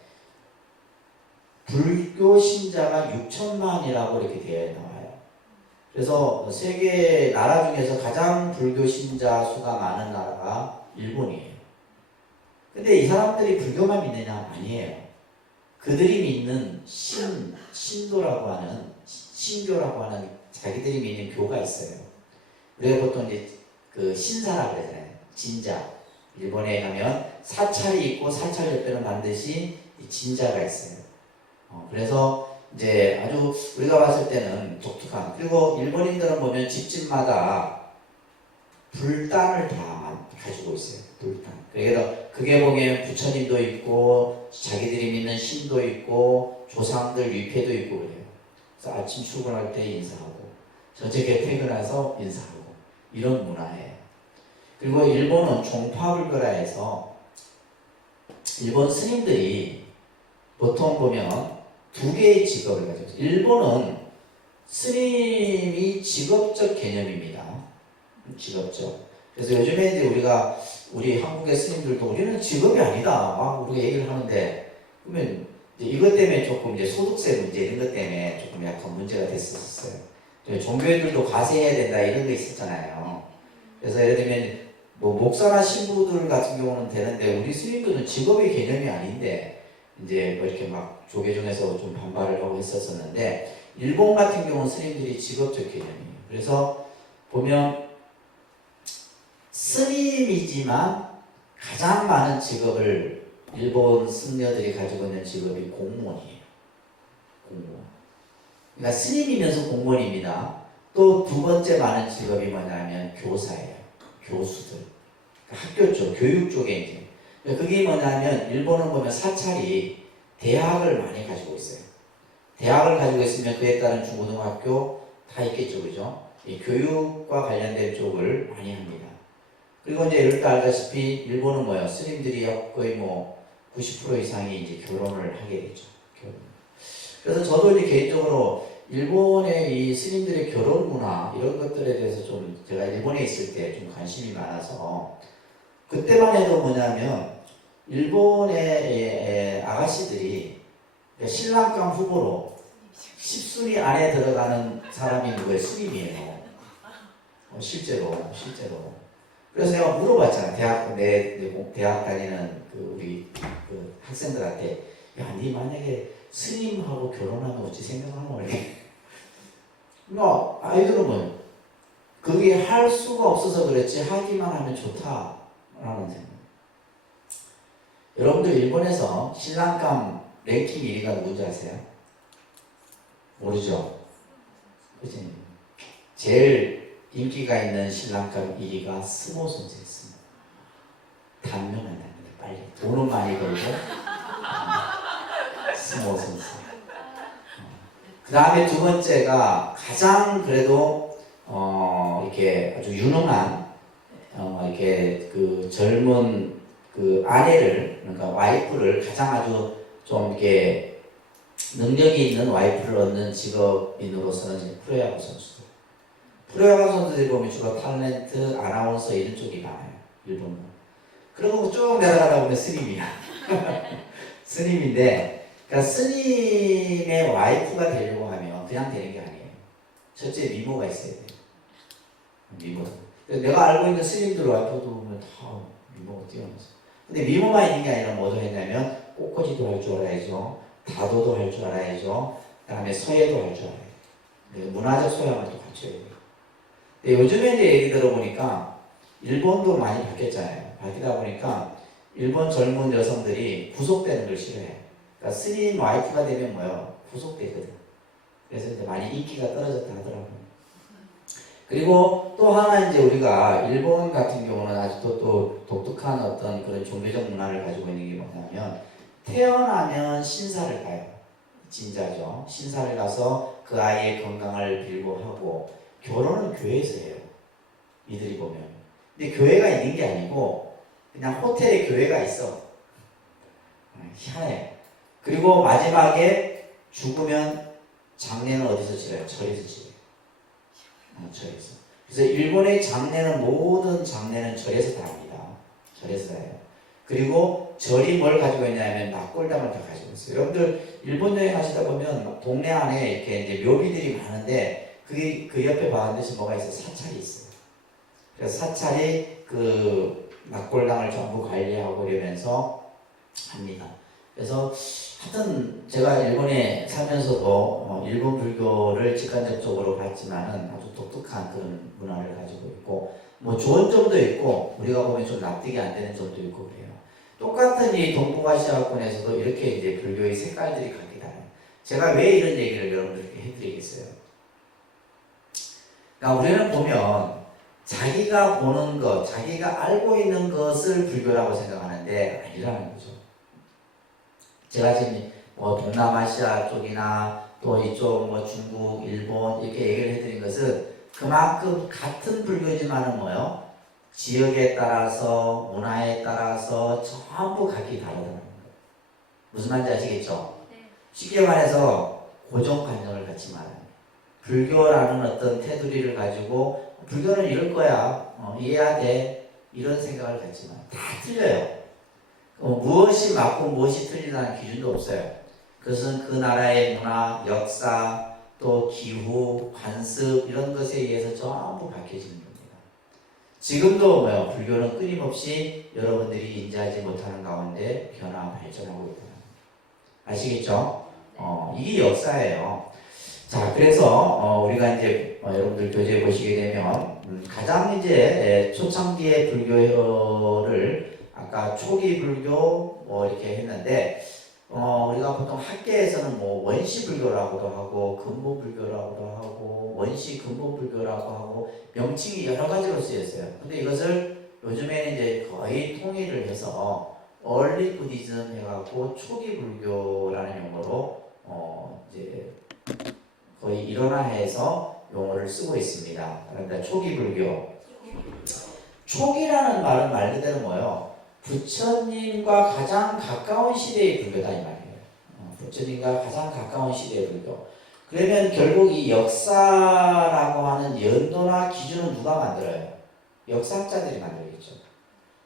불교 신자가 6천만이라고 이렇게 되어 나와요. 그래서 세계 나라 중에서 가장 불교 신자 수가 많은 나라가 일본이에요. 근데 이 사람들이 불교만 믿느냐? 아니에요. 그들이 믿는 신도라고 하는 신교라고 하는 자기들이 믿는 교가 있어요. 우리가 보통 이제 그 신사라고 그러잖아요. 진자. 일본에 가면 사찰이 있고 사찰 옆에는 반드시 진자가 있어요. 그래서 이제 아주 우리가 봤을 때는 독특한 그리고 일본인들은 보면 집집마다 불단을 다 가지고 있어요. 불단. 그래서 그게 보면 부처님도 있고 자기들이 믿는 신도 있고 조상들 위패도 있고 그래요. 그래서 아침 출근할 때 인사하고 저녁에 퇴근해서 인사하고 이런 문화예요. 그리고 일본은 종파불교라 해서 일본 스님들이 보통 보면 두 개의 직업을 가지고 있어요. 일본은 스님이 직업적 개념입니다. 직업적. 그래서 요즘에 이제 우리 한국의 스님들도 우리는 직업이 아니다. 막 우리가 얘기를 하는데, 그러면 이제 이것 때문에 조금 이제 소득세 문제 이런 것 때문에 조금 약간 문제가 됐었어요. 종교인들도 과세해야 된다 이런 거 있었잖아요. 그래서 예를 들면 뭐 목사나 신부들 같은 경우는 되는데 우리 스님들은 직업의 개념이 아닌데 이제 뭐 이렇게 막 조계 중에서 좀 반발을 하고 했었었는데 일본 같은 경우는 스님들이 직업적 개념이에요. 그래서 보면 스님이지만 가장 많은 직업을 일본 승려들이 가지고 있는 직업이 공무원이에요. 공무원. 그러니까 스님이면서 공무원입니다. 또 두 번째 많은 직업이 뭐냐면 교사예요. 교수들. 그러니까 학교 쪽, 교육 쪽에 이제. 그게 뭐냐면 일본은 보면 사찰이 대학을 많이 가지고 있어요. 대학을 가지고 있으면 그에 따른 중고등학교 다 있겠죠, 그죠? 이 교육과 관련된 쪽을 많이 합니다. 그리고 이제 여러분도 알다시피 일본은 뭐예요? 스님들이 거의 뭐 90% 이상이 이제 결혼을 하게 되죠. 결혼. 그래서 저도 이제 개인적으로 일본의 이 스님들의 결혼 문화 이런 것들에 대해서 좀 제가 일본에 있을 때 좀 관심이 많아서 그때만 해도 뭐냐면 일본의 아가씨들이 신랑감 후보로 10순위 안에 들어가는 사람이 누구예요? 스님이에요. 실제로. 그래서 내가 물어봤잖아. 내 대학 다니는 우리 학생들한테 야, 니 만약에 스님하고 결혼하면 어찌 생각하노? 이렇게. 뭐 아이들은 뭐 그게 할 수가 없어서 그랬지 하기만 하면 좋다라는 생각. 여러분들 일본에서 신랑감 랭킹 1위가 누군지 아세요? 모르죠? 그치? 제일 인기가 있는 신랑감 1위가 스모 선수였습니다. 단명한답니다. 빨리 돈은 많이 벌고 스모 선수. 그 다음에 두 번째가 가장 그래도 이렇게 아주 유능한 이렇게 그 젊은 그 아내를 그러니까 와이프를 가장 아주 좀 이렇게 능력이 있는 와이프를 얻는 직업인으로서는 이제 프로야구 선수들. 프로야구 선수들이 보면 주로 탤런트, 아나운서 이런 쪽이 많아요. 일본은. 그리고 쭉 내려가다 보면 스님이야. 스님인데 그러니까 스님의 와이프가 되려고 하면 그냥 되는 게 아니에요. 첫째 미모가 있어야 돼요. 미모. 내가 알고 있는 스님들 와이프도 보면 다 미모가 뛰어나서. 근데 미모만 있는 게 아니라 뭐도 했냐면 꽃꽂이도 할 줄 알아야죠. 다도도 할 줄 알아야죠. 그 다음에 서예도 할 줄 알아요. 문화적 소양을 또 갖춰야 돼요. 근데 요즘에 이제 얘기 들어보니까 일본도 많이 바뀌었잖아요. 바뀌다 보니까 일본 젊은 여성들이 구속되는 걸 싫어해요. 그러니까 스님 와이프가 되면 뭐요? 구속되거든. 그래서 이제 많이 인기가 떨어졌다 하더라고요. 그리고 또 하나 이제 우리가 일본 같은 경우는 아직도 또 독특한 어떤 그런 종교적 문화를 가지고 있는 게 뭐냐면 태어나면 신사를 가요. 진짜죠. 신사를 가서 그 아이의 건강을 빌고 하고 결혼은 교회에서 해요. 이들이 보면. 근데 교회가 있는 게 아니고 그냥 호텔에 교회가 있어. 희한해. 그리고 마지막에 죽으면 장례는 어디서 지어요? 절에서 지어요. 절에서. 그래서 일본의 장례는 모든 장례는 절에서 다 합니다. 절에서 해요. 그리고 절이 뭘 가지고 있냐면 낙골당을 다 가지고 있어요. 여러분들 일본 여행 하시다 보면 동네 안에 이렇게 이제 묘비들이 많은데 그 옆에 봤는데 뭐가 있어요? 사찰이 있어요. 그래서 사찰이 그 낙골당을 전부 관리하고 이러면서 합니다. 그래서 하여튼 제가 일본에 살면서도 일본 불교를 직간접적으로 봤지만은 아주 독특한 그런 문화를 가지고 있고 뭐 좋은 점도 있고 우리가 보면 좀 납득이 안 되는 점도 있고 그래요. 똑같은 이 동북아시아권에서도 이렇게 이제 불교의 색깔들이 각기 달라요. 제가 왜 이런 얘기를 여러분들께 해드리겠어요? 그러니까 우리는 보면 자기가 보는 것, 자기가 알고 있는 것을 불교라고 생각하는데 아니라는 거죠. 제가 지금 뭐 동남아시아 쪽이나 또 이쪽 뭐 중국, 일본 이렇게 얘기를 해드린 것은 그만큼 같은 불교지만은 뭐요? 지역에 따라서 문화에 따라서 전부 각기 다르다는 거예요. 무슨 말인지 아시겠죠? 쉽게 말해서 고정관념을 갖지 말아요. 불교라는 어떤 테두리를 가지고 불교는 이럴 거야. 이해해야 돼. 이런 생각을 갖지 마요. 다 틀려요. 무엇이 맞고 무엇이 틀리다는 기준도 없어요. 그것은 그 나라의 문화, 역사, 또 기후, 관습 이런 것에 의해서 전부 바뀌어지는 겁니다. 지금도 뭐요? 불교는 끊임없이 여러분들이 인지하지 못하는 가운데 변화, 발전하고 있다. 아시겠죠? 이게 역사예요. 자, 그래서 우리가 이제 여러분들 교재 보시게 되면 가장 이제 초창기의 불교를 아까 초기 불교 뭐 이렇게 했는데 우리가 보통 학계에서는 뭐 원시 불교라고도 하고 근본 불교라고도 하고 원시 근본 불교라고 하고 명칭이 여러 가지로 쓰였어요. 근데 이것을 요즘에는 이제 거의 통일을 해서 얼리 부디즘 해갖고 초기 불교라는 용어로 이제 거의 일원화해서 용어를 쓰고 있습니다. 그러니까 초기 불교. 초기라는 말은 말 그대로 뭐예요? 부처님과 가장 가까운 시대의 불교다 이 말이에요. 부처님과 가장 가까운 시대의 불교. 그러면 결국 이 역사라고 하는 연도나 기준은 누가 만들어요? 역사학자들이 만들겠죠.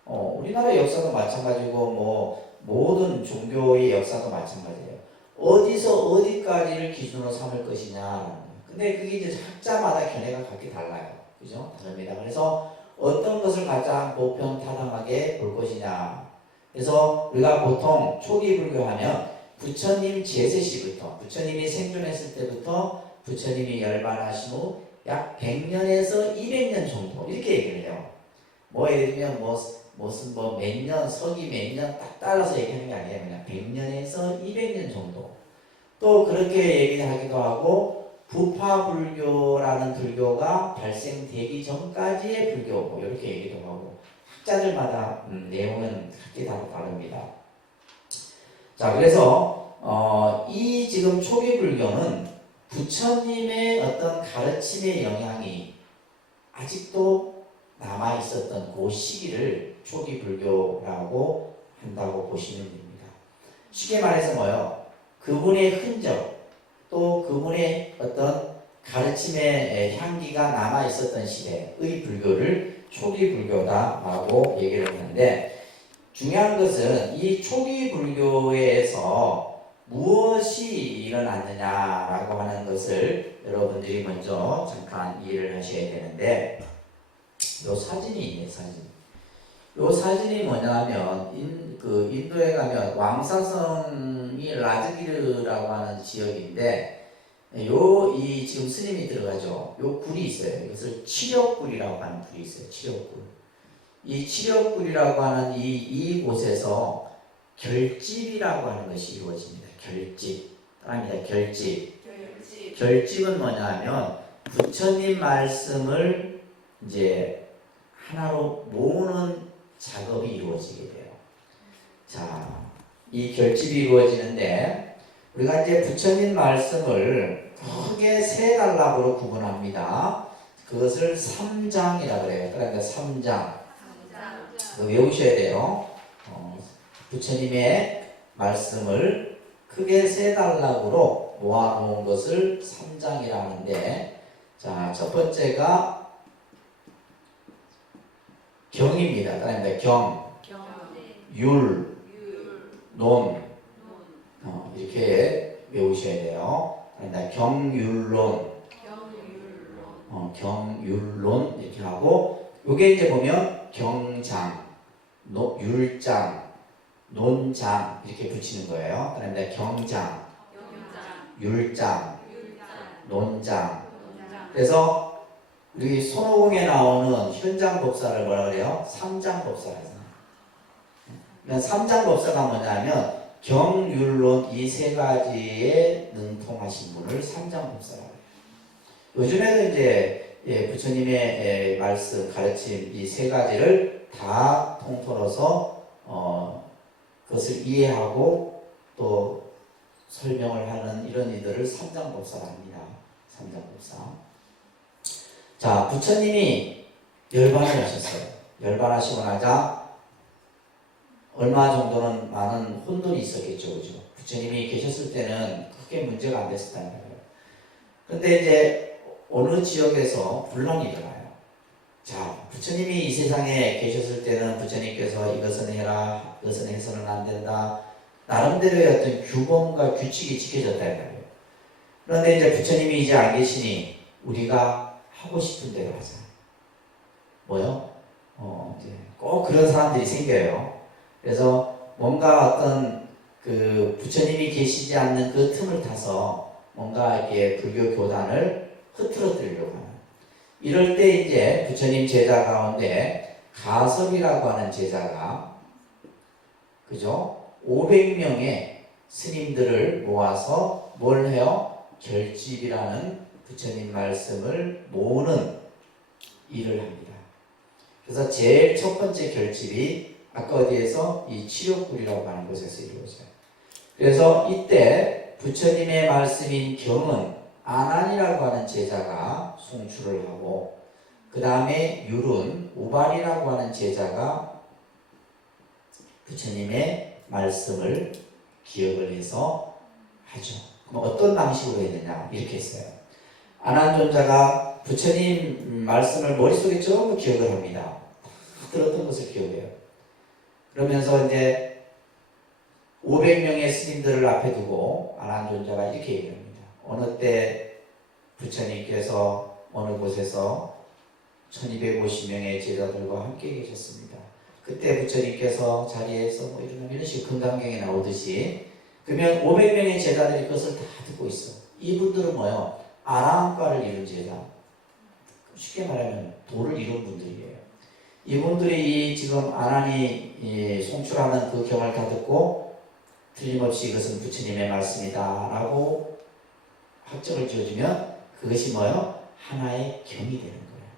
우리나라 역사도 마찬가지고 뭐 모든 종교의 역사도 마찬가지예요. 어디서 어디까지를 기준으로 삼을 것이냐. 근데 그게 이제 학자마다 견해가 각기 달라요. 그죠? 다릅니다. 그래서 어떤 것을 가장 보편타당하게 볼 것이냐. 그래서 우리가 보통 초기 불교하면 부처님 제세 시부터 부처님이 생존했을 때부터 부처님이 열반하신 후 약 100년에서 200년 정도 이렇게 얘기를 해요. 뭐 예를 들면 무슨 몇 년, 서기 몇 년 딱 따라서 얘기하는 게 아니에요. 그냥 100년에서 200년 정도. 또 그렇게 얘기하기도 하고 부파불교라는 불교가 발생되기 전까지의 불교 뭐 이렇게 얘기도 하고 학자들마다 내용은 각기 다 다릅니다. 자, 그래서 이 지금 초기 불교는 부처님의 어떤 가르침의 영향이 아직도 남아 있었던 그 시기를 초기 불교라고 한다고 보시면 됩니다. 쉽게 말해서 뭐요? 그분의 흔적 또 그분의 어떤 가르침의 향기가 남아 있었던 시대의 불교를 초기 불교다라고 얘기를 하는데 중요한 것은 이 초기 불교에서 무엇이 일어났느냐라고 하는 것을 여러분들이 먼저 잠깐 이해를 하셔야 되는데 요 사진이 있네 사진. 요 사진이 뭐냐면 인도에 가면 왕사성이 라드기르라고 하는 지역인데 이 지금 스님이 들어가죠. 요 굴이 있어요. 이것을 치력굴이라고 하는 굴이 있어요. 치력굴. 이 치력굴이라고 하는 이곳에서 결집이라고 하는 것이 이루어집니다. 결집. 아닙니다. 결집. 결집은 뭐냐면 부처님 말씀을 이제 하나로 모으는 작업이 이루어지게 돼요. 자, 이 결집이 이루어지는데 우리가 이제 부처님 말씀을 크게 세 단락으로 구분합니다. 그것을 삼장이라고 그래요. 그러니까 삼장. 외우셔야 돼요. 부처님의 말씀을 크게 세 단락으로 모아놓은 것을 삼장이라 하는데 자, 첫 번째가 경입니다. 그러니까 경, 율, 논 이렇게 외우셔야 돼요. 그러니까 경율론, 경율론 이렇게 하고 요게 이제 보면 경장, 율장, 논장 이렇게 붙이는 거예요. 그러니까 경장, 율장, 논장. 그래서 우리 손오공에 나오는 현장법사를 뭐라 그래요? 삼장법사라고. 그러니까 삼장법사가 뭐냐면 경율론 이 세 가지에 능통하신 분을 삼장법사라고 해요. 요즘에는 이제 부처님의 말씀, 가르침 이 세 가지를 다 통틀어서 그것을 이해하고 또 설명을 하는 이런 이들을 삼장법사라 합니다. 삼장법사. 자, 부처님이 열반을 하셨어요. 열반하시고 나자 얼마 정도는 많은 혼돈이 있었겠죠, 그죠? 부처님이 계셨을 때는 크게 문제가 안 됐었다는 거예요. 그런데 이제 어느 지역에서 분란이 일어나요. 자, 부처님이 이 세상에 계셨을 때는 부처님께서 이것은 해라, 이것은 해서는 안 된다. 나름대로의 어떤 규범과 규칙이 지켜졌다는 거예요. 그런데 이제 부처님이 이제 안 계시니 우리가 하고 싶은 대로 하자. 뭐요? 이제 꼭 그런 사람들이 생겨요. 그래서 뭔가 어떤 그 부처님이 계시지 않는 그 틈을 타서 뭔가 이렇게 불교 교단을 흐트러뜨리려고 하는. 이럴 때 이제 부처님 제자 가운데 가섭이라고 하는 제자가 그죠? 500명의 스님들을 모아서 뭘 해요? 결집이라는 부처님 말씀을 모으는 일을 합니다. 그래서 제일 첫 번째 결집이 아까 어디에서 이 치욕굴이라고 하는 곳에서 이루어져요. 그래서 이때 부처님의 말씀인 경은 아난이라고 하는 제자가 송출을 하고 그 다음에 율은 우발이라고 하는 제자가 부처님의 말씀을 기억을 해서 하죠. 그럼 어떤 방식으로 했느냐 이렇게 했어요. 아난존자가 부처님 말씀을 머릿속에 전부 기억을 합니다. 들었던 것을 기억해요. 그러면서 이제 500명의 스님들을 앞에 두고 아난존자가 이렇게 얘기합니다. 어느 때 부처님께서 어느 곳에서 1250명의 제자들과 함께 계셨습니다. 그때 부처님께서 자리에서 뭐 이런 식으로 금강경에 나오듯이 그러면 500명의 제자들이 그것을 다 듣고 있어. 이분들은 뭐예요? 아라한과를 이룬 제자. 쉽게 말하면 도를 이룬 분들이에요. 이분들이 이 지금 아난이 송출하는 그 경을 다 듣고 틀림없이 이것은 부처님의 말씀이다 라고 확정을 지어주면 그것이 뭐예요? 하나의 경이 되는 거예요.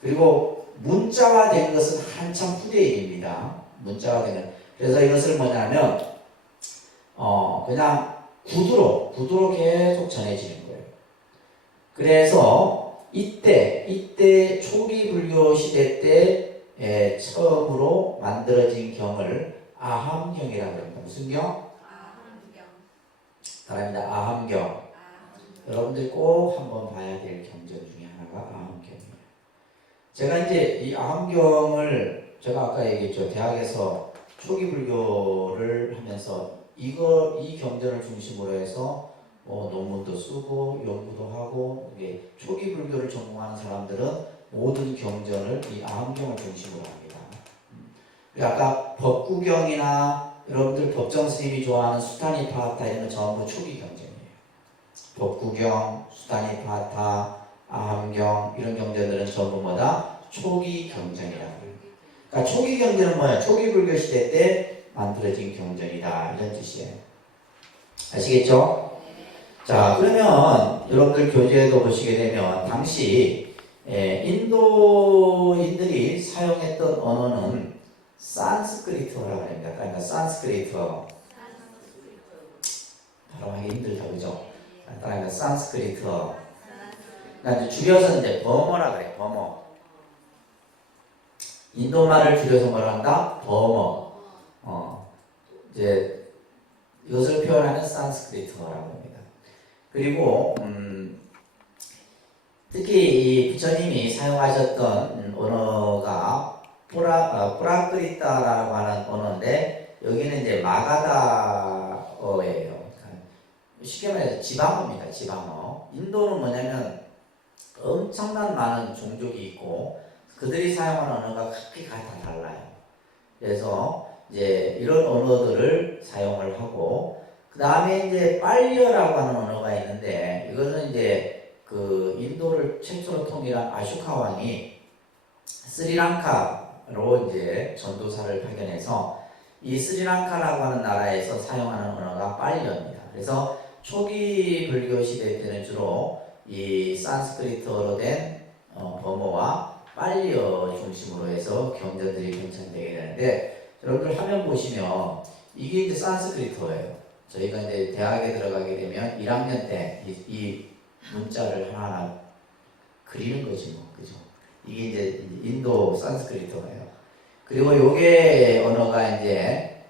그리고 문자화된 것은 한참 후대 일입니다. 문자화된. 그래서 이것을 뭐냐면 그냥 구두로 계속 전해지는 거예요. 그래서 이때 초기 불교 시대 때 처음으로 만들어진 경을 아함경이라고 합니다. 무슨 경? 다릅니다. 아함경. 여러분들이 꼭 한번 봐야 될 경전 중에 하나가 아함경이에요. 제가 이제 이 아함경을 제가 아까 얘기했죠. 대학에서 초기 불교를 하면서 이 경전을 중심으로 해서 논문도 쓰고 연구도 하고 초기 불교를 전공하는 사람들은 모든 경전을 이 아함경을 중심으로 합니다. 아까 법구경이나 여러분들 법정 스님이 좋아하는 수타니파타 이런 건 전부 초기 경전이에요. 법구경, 수타니파타, 아함경 이런 경전들은 전부 뭐다? 초기 경전이라고 해요. 그러니까 초기 경전은 뭐야? 초기 불교 시대 때 만들어진 경전이다 이런 뜻이에요. 아시겠죠? 자, 그러면 여러분들 교재에도 보시게 되면 당시 인도인들이 사용했던 언어는 산스크리트어라고 합니다. 그러니까 산스크리트어 바로 하기 힘들다 그죠? 그러니까 산스크리트어 그러니까 줄여서 이제 버머라 그래. 버머. 인도말을 줄여서 뭐라 한다? 버머. 이제 이것을 표현하는 산스크리트어라고 합니다. 그리고 특히 이 부처님이 사용하셨던 언어가 프라크리타라고 하는 언어인데 여기는 이제 마가다어예요. 쉽게 말해서 지방어입니다. 지방어. 인도는 뭐냐면 엄청난 많은 종족이 있고 그들이 사용하는 언어가 각기 다 달라요. 그래서 이제 이런 언어들을 사용을 하고 그 다음에 이제 빨리어라고 하는 언어가 있는데 이거는 이제 그 인도를 최초로 통일한 아쇼카 왕이 스리랑카로 이제 전도사를 파견해서 이 스리랑카라고 하는 나라에서 사용하는 언어가 빨리어입니다. 그래서 초기 불교 시대 때는 주로 이 산스크리트어로 된 버모와 빨리어 중심으로 해서 경전들이 편찬되게 되는데 여러분들 화면 보시면 이게 이제 산스크리트어예요. 저희가 이제 대학에 들어가게 되면 1학년 때 이 문자를 하나하나 그리는 거지 뭐, 그죠? 이게 이제 인도 산스크리트어예요. 그리고 요게 언어가 이제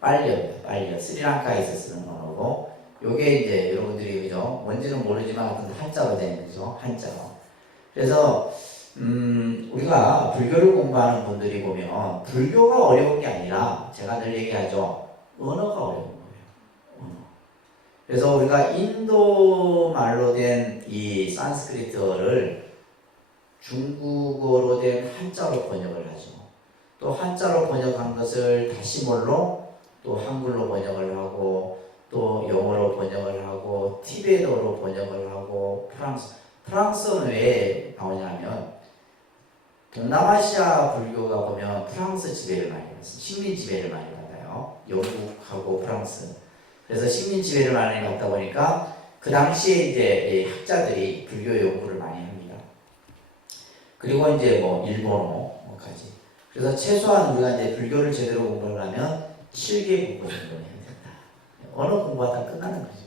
빨리어예요. 빨려. 스리랑카에서 쓰는 언어고, 요게 이제 여러분들이 그죠? 뭔지는 모르지만 어떤 한자로 된 거죠. 한자로. 그래서 우리가 불교를 공부하는 분들이 보면 불교가 어려운 게 아니라 제가 늘 얘기하죠. 언어가 어려운 거예요. 언어. 그래서 우리가 인도 말로 된 이 산스크리트어를 중국어로 된 한자로 번역을 하죠. 또 한자로 번역한 것을 다시 뭘로 또 한글로 번역을 하고 또 영어로 번역을 하고 티베트어로 번역을 하고 프랑스어는 왜 나오냐면 동남아시아 불교가 보면 프랑스 지배를 많이 받았어요. 식민 지배를 많이 받아요. 영국하고 프랑스. 그래서 식민 지배를 많이 받다 보니까 그 당시에 이제 학자들이 불교 연구를 많이 합니다. 그리고 이제 뭐 일본어까지. 그래서 최소한 우리가 이제 불교를 제대로 공부하려면 7개 국어 정도는 해야 된다. 언어 공부하다 끝나는 거지.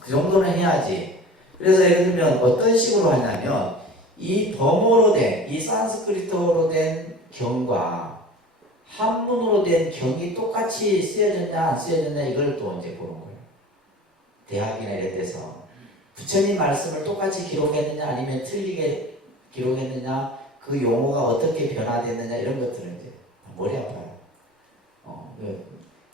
그 정도는 해야지. 그래서 예를 들면 어떤 식으로 하냐면 이 범어로 된, 이 산스크리트어로 된 경과 한문으로 된 경이 똑같이 쓰여졌냐 안 쓰여졌냐 이걸 또 이제 보는 거예요. 대학이나 이런 데서 부처님 말씀을 똑같이 기록했느냐 아니면 틀리게 기록했느냐 그 용어가 어떻게 변화됐느냐 이런 것들은 이제 머리 아파요.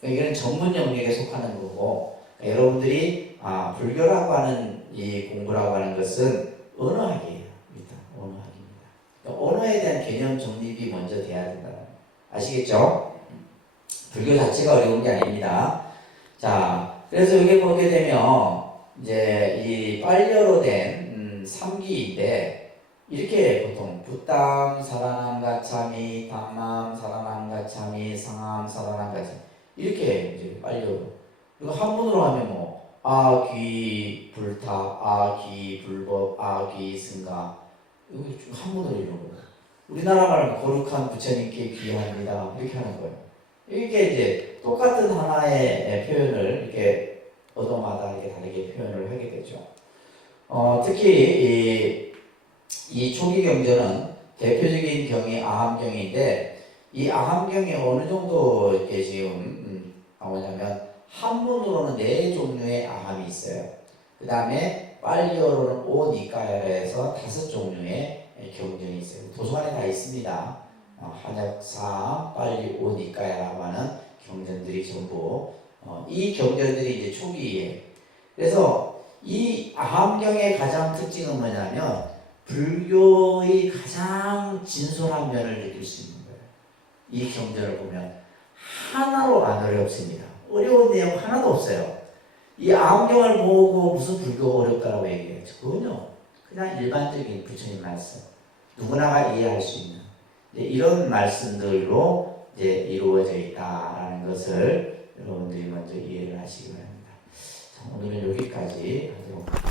이건 전문 영역에 속하는 거고 여러분들이 불교라고 하는 이 공부라고 하는 것은 언어학이에요. 일단 언어학입니다. 언어에 대한 개념 정립이 먼저 돼야 된다. 아시겠죠? 불교 자체가 어려운 게 아닙니다. 자, 그래서 여기 보게 되면 이제 이 빨려로 된 3기인데 이렇게 보통 부담 사라남가차미, 담맘 사라남가차미, 상암 사라남가차미 이렇게 이제 빨려로. 그리고 한문으로 하면 뭐 아귀 불타, 아귀 불법, 아귀 승가 이거 한문으로 이런 거예요. 우리나라 말은 거룩한 부처님께 귀합니다 이렇게 하는 거예요. 이게 이제 똑같은 하나의 표현을 이렇게 언어마다 이렇게 다르게 표현을 하게 되죠. 특히 이 초기 경전은 대표적인 경이 아함경인데 이 아함경이 어느 정도 이렇게 지금 나오냐면 한문으로는 4종류의 아함이 있어요. 그 다음에 빨리어로는 오니까야라 해서 5종류의 경전이 있어요. 도서관에 다 있습니다. 한약사, 빨리 오니까야라고 하는 경전들이 전부 이 경전들이 이제 초기에 그래서 이 아함경의 가장 특징은 뭐냐면 불교의 가장 진솔한 면을 느낄 수 있는 거예요. 이 경전을 보면 하나로 안 어렵습니다. 어려운 내용 하나도 없어요. 이 아함경을 보고 무슨 불교가 어렵다라고 얘기해요. 전혀 그냥 일반적인 부처님 말씀 누구나가 이해할 수 있는 이런 말씀들로 이제 이루어져 있다라는 것을 여러분들이 먼저 이해를 하시기 바랍니다. 자, 오늘은 여기까지 하도록 하겠습니다.